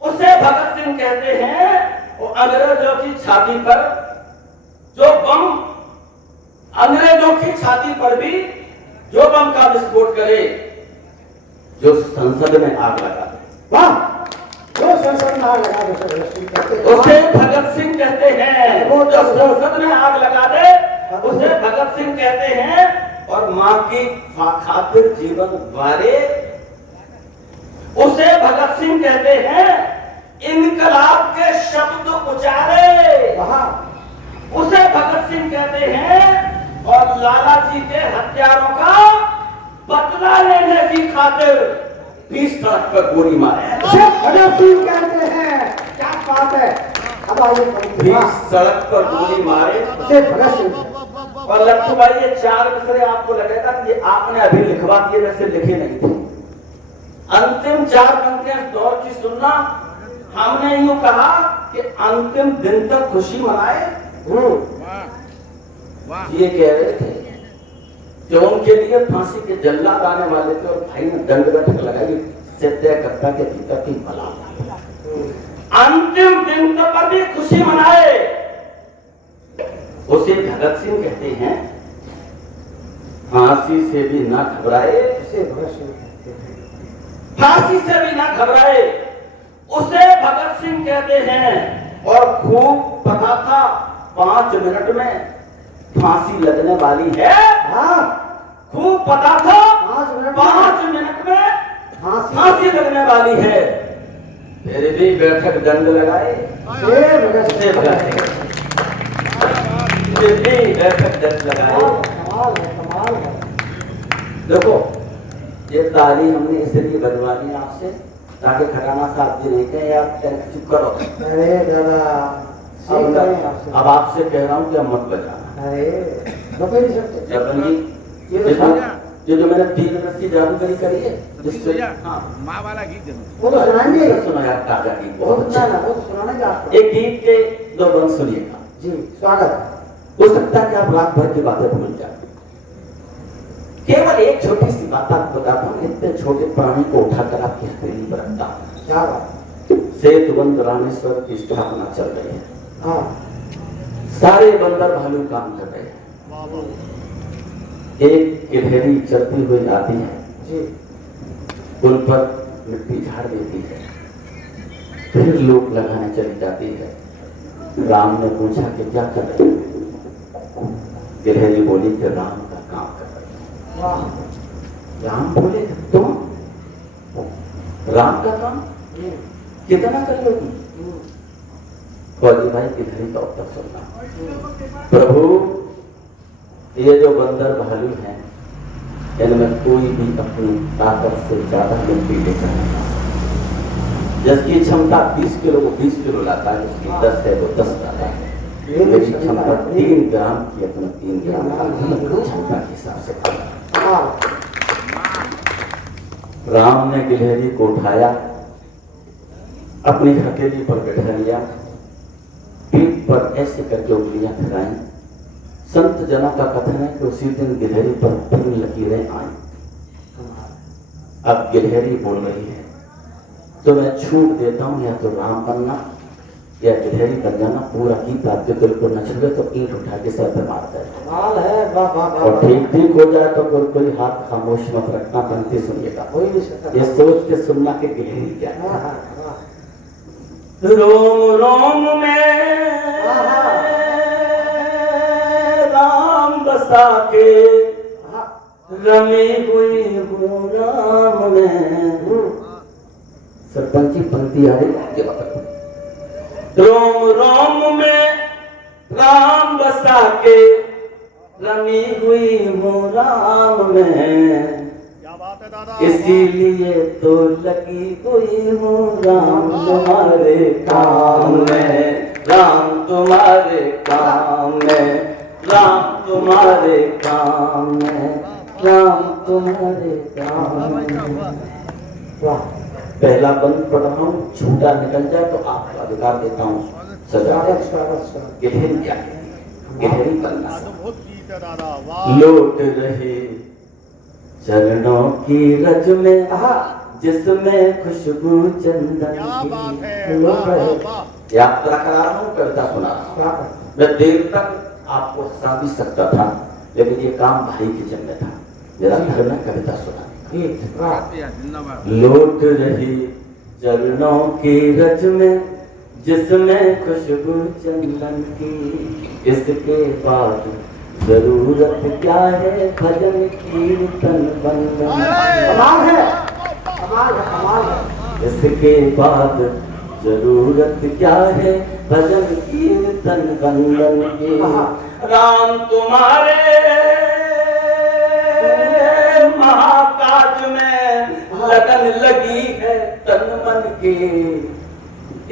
उसे भगत सिंह कहते हैं। और अंग्रेजों की छाती पर जो बम, अंग्रेजों की छाती पर भी जो बम का विस्फोट करे, जो संसद में आग लगा दे, वाह, जो संसद में आग लगा दे उसे भगत सिंह कहते हैं। वो जो संसद में आग लगा दे, उसे भगत सिंह कहते हैं। और मां की खातिर जीवन वारे, उसे भगत सिंह कहते हैं। इनकलाब के शब्द उचारे, उसे भगत सिंह कहते हैं। और लाला जी के हत्यारों का बदला लेने की खातिर 20 सड़क पर गोली मारे, उसे भगत सिंह कहते हैं। क्या बात है। अब आइए 20 सड़क पर गोली मारे, उसे भगत सिंह। और लट्टू भाई ये 4 मिसरे आपको लगेगा कि ये आपने अभी लिखवा दिए, वैसे लिखे नहीं थे। अंतिम 4 पंक्तियां दौर की सुनना। हमने यूं कहा कि अंतिम दिन तक खुशी मनाए। ये कह रहे थे कि उनके लिए फांसी के जल्लाद आने वाले थे और भाई ने दंड बैठक लगाई, सत्याग्रह के भीतर की बला। अंतिम दिन तक पर भी खुशी मनाए, उसे भगत सिंह कहते हैं। फांसी से भी ना घबराए, उसे भगत सिंह कहते हैं। फांसी से भी ना घबराए, उसे भगत सिंह कहते हैं। और खूब पता था 5 मिनट में फांसी लगने वाली है। खूब पता था 5 मिनट में फांसी लगने वाली है, फिर भी बैठक दंड लगाए, भगत सिंह। फिर भी बैठक दंड लगाए। कमाल है कमाल है। देखो ये ताली हमने इसलिए बजवा दी आपसे ताकि खटाना साहब जी नहीं कहे आप चुप करो। अरे दादा, अब आपसे कह रहा हूँ कि अब मत बजाना। अरे बता नहीं सकते। जबन जी ये जो मैंने 3 मिनट की जादूगरी करी है, जिससे माँ वाला गीत वो तो सुनाएंगे। सुनो यार, ताजा गीत वो बहुत अच्छा। वो तो सुनाएंगे आपको। एक गीत के 2 बंद सुनिएगा। जी स्वागत। हो सकता है कि आप रात भर की बातें भूल जाए। केवल एक छोटी सी बात आपको बताता हूँ, इतने छोटे प्राणी को उठाकर आपकी हथेली पर रखता हूँ। क्या बात। सेतुबंद रामेश्वर की स्थापना चल रही है। हाँ सारे बंदर भालू काम कर रहे हैं। एक गिलहरी चलती हुई आती है जी। पुल पर मिट्टी झाड़ देती है, फिर लोग लगाने चली जाती है। राम ने पूछा कि क्या कर रहे हो? गिलहरी बोली कि राम का काम कर रहे हैं। वाह। राम बोले तुम राम का काम कितना कर लोगी? फौजी भाई गिलहरी का उत्तर सुनना। प्रभु, ये जो बंदर भालू हैं, इनमें कोई भी अपनी ताकत से ज्यादा मिट्टी लेकर नहीं आता। जिसकी क्षमता 20 किलो को 20 किलो लाता है, उसकी 10 है वो 10 लाता है। मेरी क्षमता 3 ग्राम की, अपना 3 ग्राम क्षमता के हिसाब से करता। राम ने गिलहरी को उठाया, अपनी हथेली पर बैठा लिया, पीठ पर ऐसे करके उंगलियां फिराई। संत जना का कथन है कि उसी दिन गिलहरी पर 3 लकीरें आई। अब गिलहरी बोल रही है, तो मैं छूट देता हूं, या तो राम बनना या गिलहरी बन जाना। पूरा गीत आपके दिल को न छुए तो ईंट उठा के सर पे मारता है। और ठीक हो जाए तो कोई हाथ खामोश मत रखना, पंक्ति सुनिएगा। ये सोच के सुनना कि गिलहरी क्या है। रोम रोम में राम बसा के रमी हुई हूँ राम में। सरपंच की पंक्ति आ रही है। रोम रोम में राम बसा के रमी हुई हूँ राम में, इसीलिए तो लगी हुई हूँ राम तुम्हारे काम में। राम तुम्हारे काम में, राम तुम्हारे काम में, राम तुम्हारे काम में। वाह। पहला बंद पढ़ रहा हूँ, झूठा निकल जाए तो आपको अधिकार देता हूँ सजा। गिलहरी क्या है? गिलहरी बनना। लौट रहे चरणों की रज में, जिसमें खुशबू चंदन की। यात्रा करा रहा हूँ, कविता सुना रहा हूँ। मैं देर तक आपको हंसा भी सकता था, लेकिन ये काम भाई के जिम्मे था। मेरा घर में कविता सुना। लौट रही चरणों की रज में, जिसमें खुशबू चंदन की, इसके बाद जरूरत क्या है भजन कीर्तन बंदन। कमाल है, कमाल है, कमाल है। इसके बाद जरूरत क्या है भजन कीर्तन बंदन की। राम तुम्हारे महाकाज में लगन लगी है तन मन की,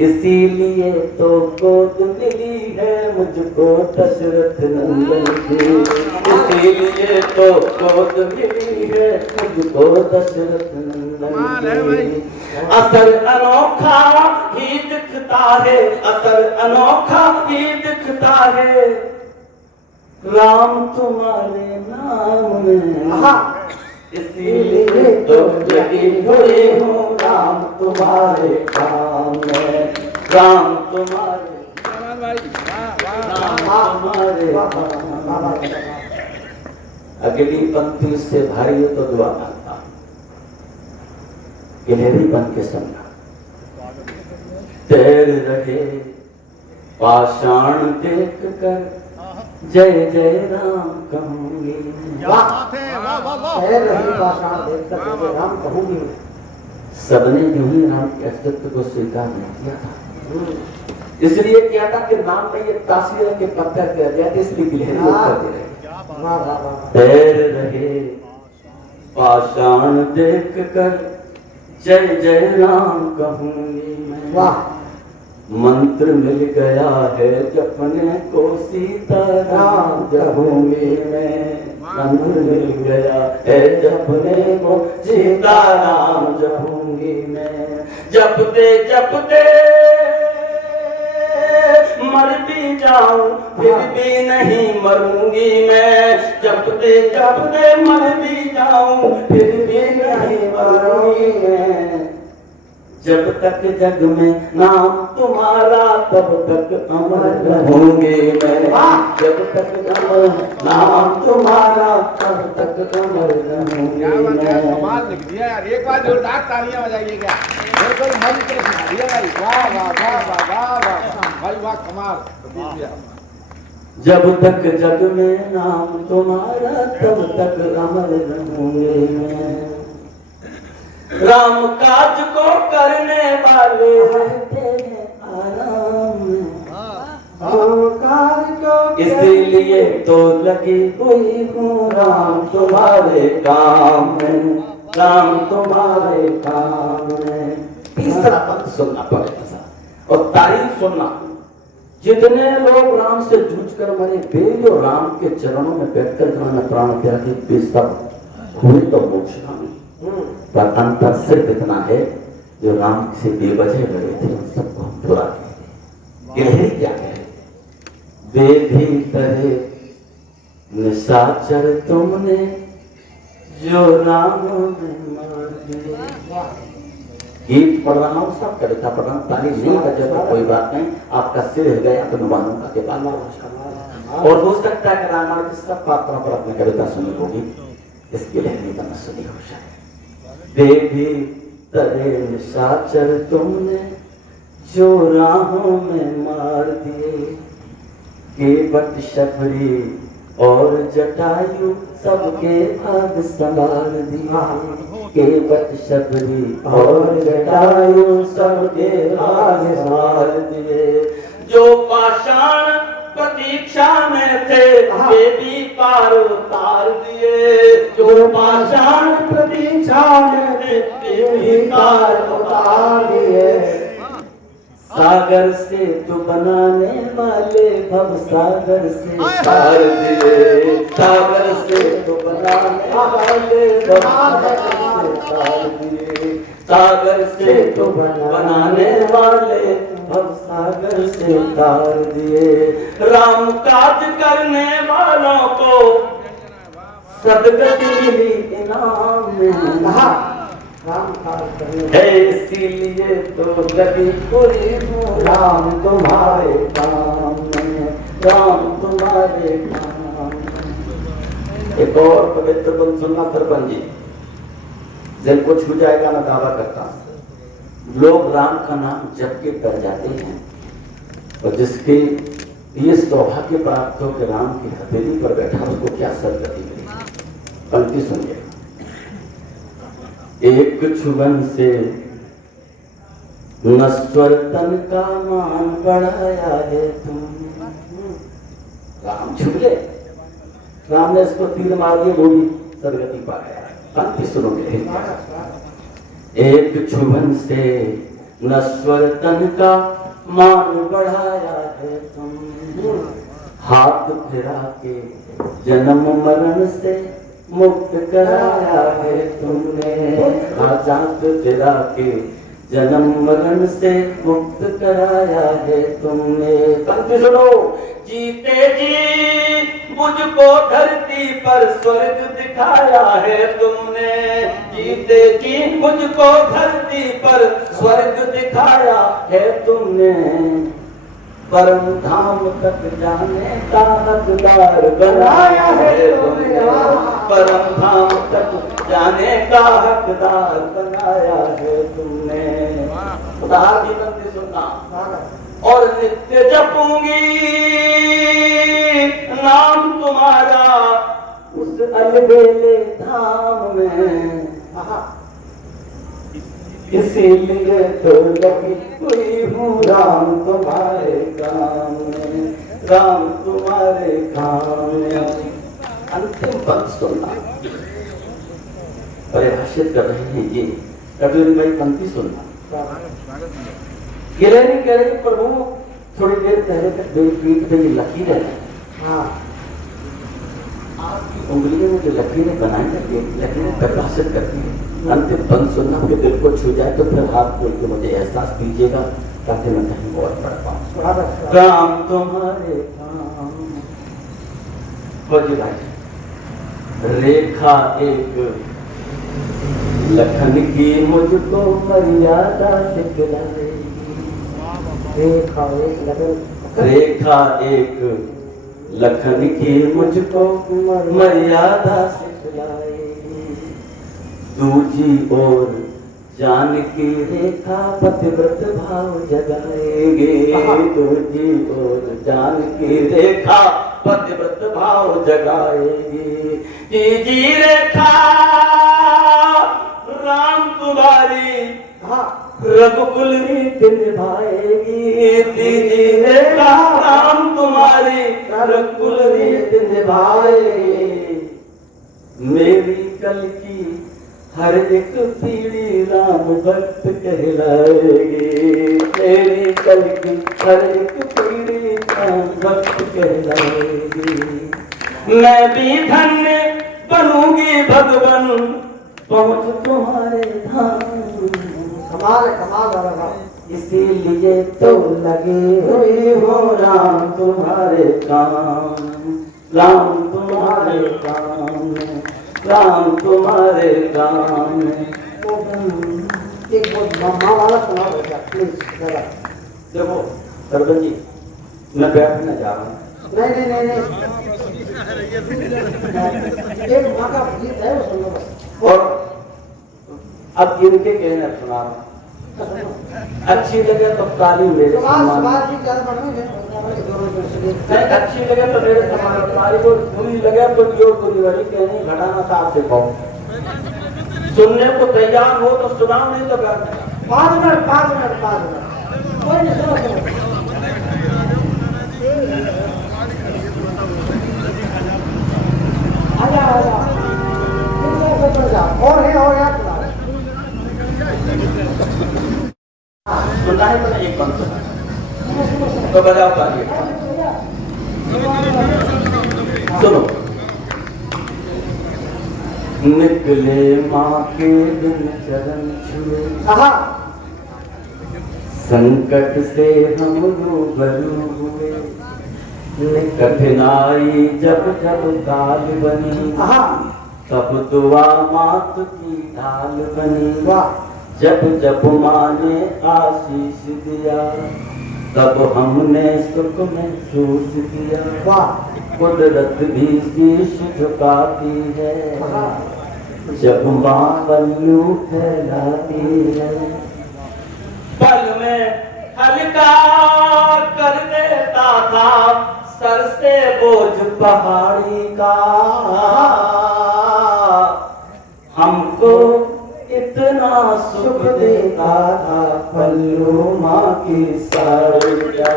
इसीलिए तो गोद मिली है मुझको दशरथ नंदन की। इसीलिए तो गोद मिली है मुझको दशरथ नंदन की। असर अनोखा ही दिखता है, असर अनोखा ही दिखता है राम तुम्हारे नाम में, इसीलिए तो लगी हुई हूँ राम तुम्हारे काम में। राम तुम्हारे तुम्हारे। अगली पंक्ति से भारी हो तो दुआ मांगता हूँ, गिलहरी बन के सुनना। तैर रहे पाषाण देख कर जय जय राम कहूंगी। राम कहूंगी। सबने यूं ही राम के अस्तित्व को स्वीकार नहीं किया था, इसलिए किया था कि नाम में ये तासीर के पत्थर कर दिया था, इसलिए गिलहरी कर दे रहे। तैर रहे पाषाण देख कर जय जय राम कहूंगी मैं। वाह। मंत्र मिल गया है जपने को सीता राम जपूंगी मैं। मंत्र मिल गया है जपने को सीता राम जपूंगी मैं। जपते जपते मर भी जाऊं फिर भी नहीं मरूंगी मैं, जब दे मर भी जाऊं फिर भी नहीं मरूंगी मैं, जब तक जग में नाम तुम्हारा तब तक अमर रहूंगी मैं, जब तक जग में नाम तुम्हारा तब तक अमर रहूंगी मैं। कमाल लिख दिया यार, एक बार जोरदार तालियां बजाइएगा। बिल्कुल मन को सुना दिया भाई, वाह वाह वाह वाह वाह वाह भाई वाह, कमाल। जब तक जग में नाम तुम्हारा तब तक अमर रहूंगी मैं, राम काज को करने वाले रहते हैं आराम में, राम काज को इसीलिए तो लगी हुई हूँ राम तुम्हारे काम में, राम तुम्हारे काम में। तीसरा पद सुनना पड़ेगा साहब, और तारीफ सुनना। जितने लोग राम से जूझ कर मरे वे जो राम के चरणों में बैठकर जिन्होंने प्राण त्याग वे सब हुए तो मोक्षगामी, पर अंतर सिर्फ इतना है जो राम से बेवजह लगे थे उन सबको हम बुरा कहते हैं। क्या है बेधी तरे निशाचर तुमने जो राम में मार दिए। गीत पढ़ रहा हूँ, सब कविता पढ़ रहा हूँ, ताली नहीं बजे तो कोई बात नहीं, आपका सिर हिल गया तो नुमानों का के बाद। और हो सकता है कि रामायण के सब पात्रों पर अपनी कविता सुनी होगी, इसके लिए नहीं करना सुनी हो जाए। बेबी तरे निशाचर तुमने जो राहों में मार दिए, केवट शबरी और जटायु सबके भाग संभाल दिए, केवट शबरी और जटायु सबके भाग संभाल दिए, जो पाषाण प्रतीक्षा में थे वे भी पार उतार दिए, जो पाषाण प्रतीक्षा में थे वे भी पार उतार दिए, सागर से तो बनाने वाले भव सागर से पार दिए, सागर से तो बनाने वाले भव सागर से पार दिए, सागर से तो बनाने वाले भव सागर से तार दिए, राम काज करने वालों को सदगति मिली इनाम में, राम काज करने इसीलिए तो लगी हुई हूँ राम तुम्हारे काम में, राम तुम्हारे काम में। एक और पवित्र बंद सुनना सरपंच जी, दिल को छू जाएगा, मैं दावा करता हूँ। लोग राम का नाम जप के कर जाते हैं, और जिसके ये सौभाग्य प्राप्त हो कि राम की हथेली पर बैठा उसको क्या सदगति मिली। पंक्ति सुनिए, एक छुबन से नश्वर तन का मान बढ़ाया है तुमने। राम छुले, राम ने इसको तीर मार दिया, वो भी सदगति पा गया। पंक्ति सुनोगे, एक छुबन से नश्वर तन का मान बढ़ाया है तुमने, हाथ फिरा के जन्म मरण से मुक्त कराया है तुमने, हाथ फिरा के जन्म मरण से मुक्त कराया है तुमने। पंक्ति सुनो, जीते जी मुझको धरती पर स्वर्ग दिखाया है तुमने, जीते जी मुझको धरती पर स्वर्ग दिखाया है तुमने, परम धाम तक जाने का हकदार बनाया है तुमने, परम धाम तक जाने का हकदार बनाया है तुमने। उदाहरण की पंक्ति सुनना, और नित्य जपूंगी नाम तुम्हारा उस अलबेले धाम में, इसीलिए तो लगी हुई हूँ राम तुम्हारे काम में, राम तुम्हारे काम में। अंतिम पद सुनना, परिभाषित कर रहे हैं ये कबीर भाई, पंक्ति सुनना। गिरहरी कह रही प्रभु थोड़ी देर पहले तक मेरी पीठ पे ये लकीरें हैं, आपकी उंगलियों में जो लकीरें बनाई जाती है, लकीरें परिभाषित करती है। अंतिम बंद सुनना, आपके दिल को छू जाए तो फिर हाथ खोल के मुझे एहसास दीजिएगा ताकि मैं कहीं और पढ़ पाऊँ। सुहागत राम तुम्हारे काम भाई, रेखा एक लखन की मुझको मर्यादा सिखलाएगी। रेखा एक लगन रेखा एक लखन की मुझको मर्यादा सिखलाएगी। दूजी ओर जानकी रेखा पतिव्रत भाव जगाएगी। दूजी ओर जानकी रेखा पतिव्रत भाव जगाएगी। तीजी रेखा राम तुम्हारी रघुकुल रीत निभाएगी। तीजी रेखा राम तुम्हारी रघुकुल रीत निभाएगी। मेरी कल की हर एक पीढ़ी राम भक्त कहलाएगी। मेरी कल की हर एक पीढ़ी राम भक्त कहलाएगी। मैं भी धन्य बनूंगी भगवान पहुंच तुम्हारे धाम। कमाल वाला भाव। इसीलिए तो लगे हुए हो राम तुम्हारे काम। राम तुम्हारे काम, राम तुम्हारे काम। एक बहुत माँ वाला सुना बेटा प्लीज जरा। देखो सरपंच जी, मैं बैठने जा रहा हूँ। नहीं एक माँ का गीत है वो सुनो बस। और अब इनके कहने सुना रहा हूँ। अच्छी लगे तो ताली मेरे सुभाष जी ज्यादा पढ़ने नहीं, अच्छी लगे तो मेरे समान ताली, को बुरी लगे तो जो बुरी वाली कहनी घटाना साफ से कहो। सुनने को तैयार हो तो सुनाओ, नहीं तो बैठने। 5 मिनट कोई नहीं सुनो आजा और है सुनना है तो एक बार सुना तो बजाओ ताली। सुनो। निकले माँ के दिन चरण छुए, संकट से हम रूबरू हुए। कठिनाई जब जब काल बनी, तब दुआ मात की ढाल बनी। जब जब माँ ने आशीष दिया, तब हमने सुख महसूस किया। कुदरत भी शीश झुकाती है, जब माँ पल्लू फैलाती है। पल में हल्का कर देता था सर से बोझ पहाड़ी का। हमको इतना सुख देता था पल्लू माँ की साड़ी का।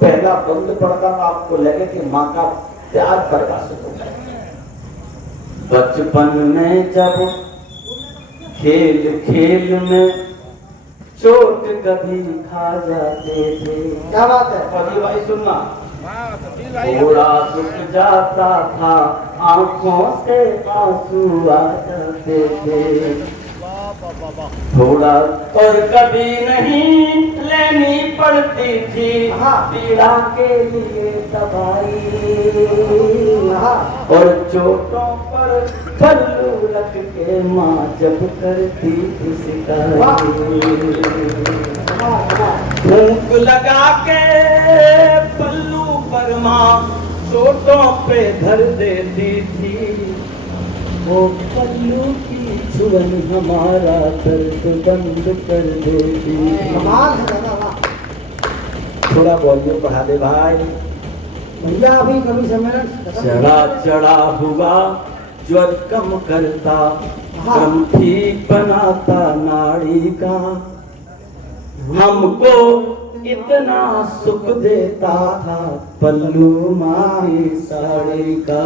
पहला बंद पड़ता आपको लगे कि माँ का प्यार प्रकाशित होता है। बचपन में जब खेल खेल में चोट कभी खा जाते थे। क्या बात है पति भाई सुनना। थोड़ा रुक जाता था, आंखों से आंसू आ जाते थे। थोड़ा और कभी नहीं लेनी पड़ती थी पीड़ा के लिए दवाई। और चोटों पर पल्लू रख के माँ जब करती थी शिकायत। भूख लगा के पल्लू पर माँ चोटों पे धर देती थी। वो पल्लू की छुअन हमारा दर्द बंद कर देती। थोड़ा वॉल्यूम बढ़ा दे भाई। भैया अभी कभी सम्मेलन चढ़ा चढ़ा हुआ ज्वर कम करता, कम ठीक बनाता नाड़ी का। हमको इतना सुख देता था पल्लू माँ साड़ी का।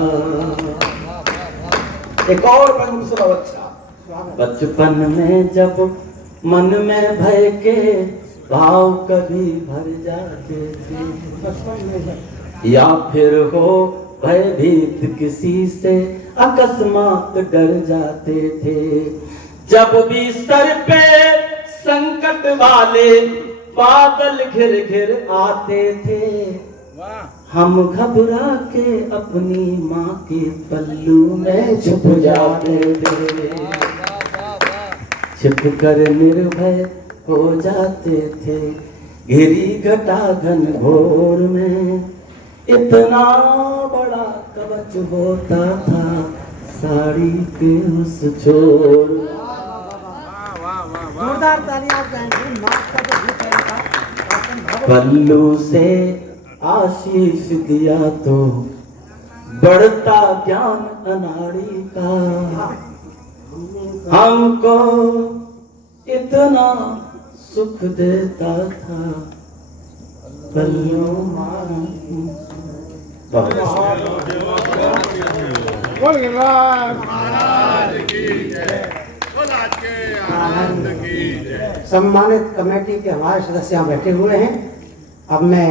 एक और पंक्ति सुनो अच्छा। बचपन में जब मन में भय के भाव कभी भर जाते थे, या फिर हो भयभीत किसी से अकस्मात डर जाते थे, जब भी सर पे संकट वाले बादल घिर घिर आते थे, वाह हम घबरा के अपनी माँ के पल्लू में छुप जाते थे, छिप कर निर्भय हो जाते थे, घिरी घटा घन घोर में इतना बड़ा कवच होता था साड़ी के उस छोर। जोरदार तालियां आप गाएंगे। माफ का जो गीत है इनका पल्लू से आशीष दिया तो बढ़ता ज्ञान अनाड़ी का, हमको इतना सुख देता था पल्लू माँ। बोल गिरिराज महाराज की जय, बोल आज के आनंद की जय। सम्मानित कमेटी के हमारे सदस्य यहाँ बैठे हुए हैं। अब मैं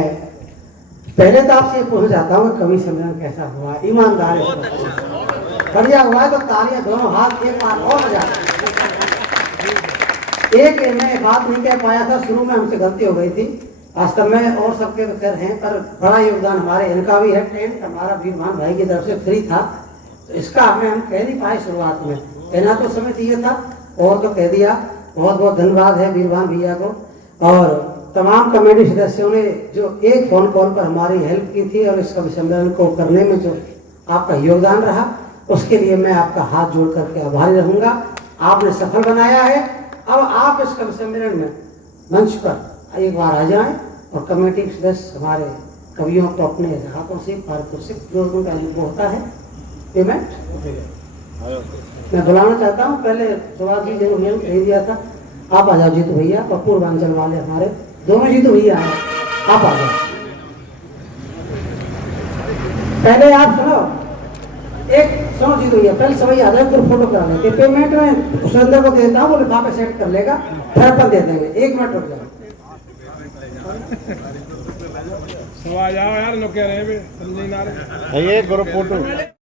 पहले तो आपसे पूछना चाहता हूँ कवि सम्मेलन कैसा हुआ, ईमानदारी से बढ़िया हुआ है तो तालियां दोनों हाथ एक बार और बजा। एक मैं बात नहीं कह पाया था, शुरू में हमसे गलती हो गई थी, वास्तव में और सबके तो खैर हैं, पर बड़ा योगदान हमारे इनका भी है। टेंट हमारा वीरभान भाई की तरफ से फ्री था, तो इसका हमें हम कह नहीं पाए शुरुआत में, कहना तो समय चाहिए था और तो कह दिया। बहुत बहुत धन्यवाद है वीरभान भैया को और तमाम कमेटी सदस्यों ने जो एक फोन कॉल पर हमारी हेल्प की थी और इस कवि सम्मेलन को करने में जो आपका योगदान रहा, उसके लिए मैं आपका हाथ जोड़ करके आभारी रहूंगा। आपने सफल बनाया है। अब आप इस कवि सम्मेलन में मंच पर एक बार आ जाएं और कमेटी के सदस्य हमारे कवियों को अपने हाथों से पारितोषिक जो उनका होता है पेमेंट मैं बुलाना चाहता हूँ। पहले सुभाष जी ने कह दिया था, आप आ जाओ जीतू भैया और पूर्वांचल वाले हमारे दोनों जीतू भैया हैं, आप आ जाओ। पहले आप सुनो, एक सुनो जीतू भैया, पहले सभी आ जाओ, फिर फोटो करा लेंगे। पेमेंट में सुरेंद्र को देता हूँ, वो लिफाफे सेट कर लेगा, फिर अपन दे देंगे। 1 मिनट रुक जाओ। सब आ जाओ यार, लोग कह रहे हैं समझ नहीं आ रहे। ये ग्रुप फोटो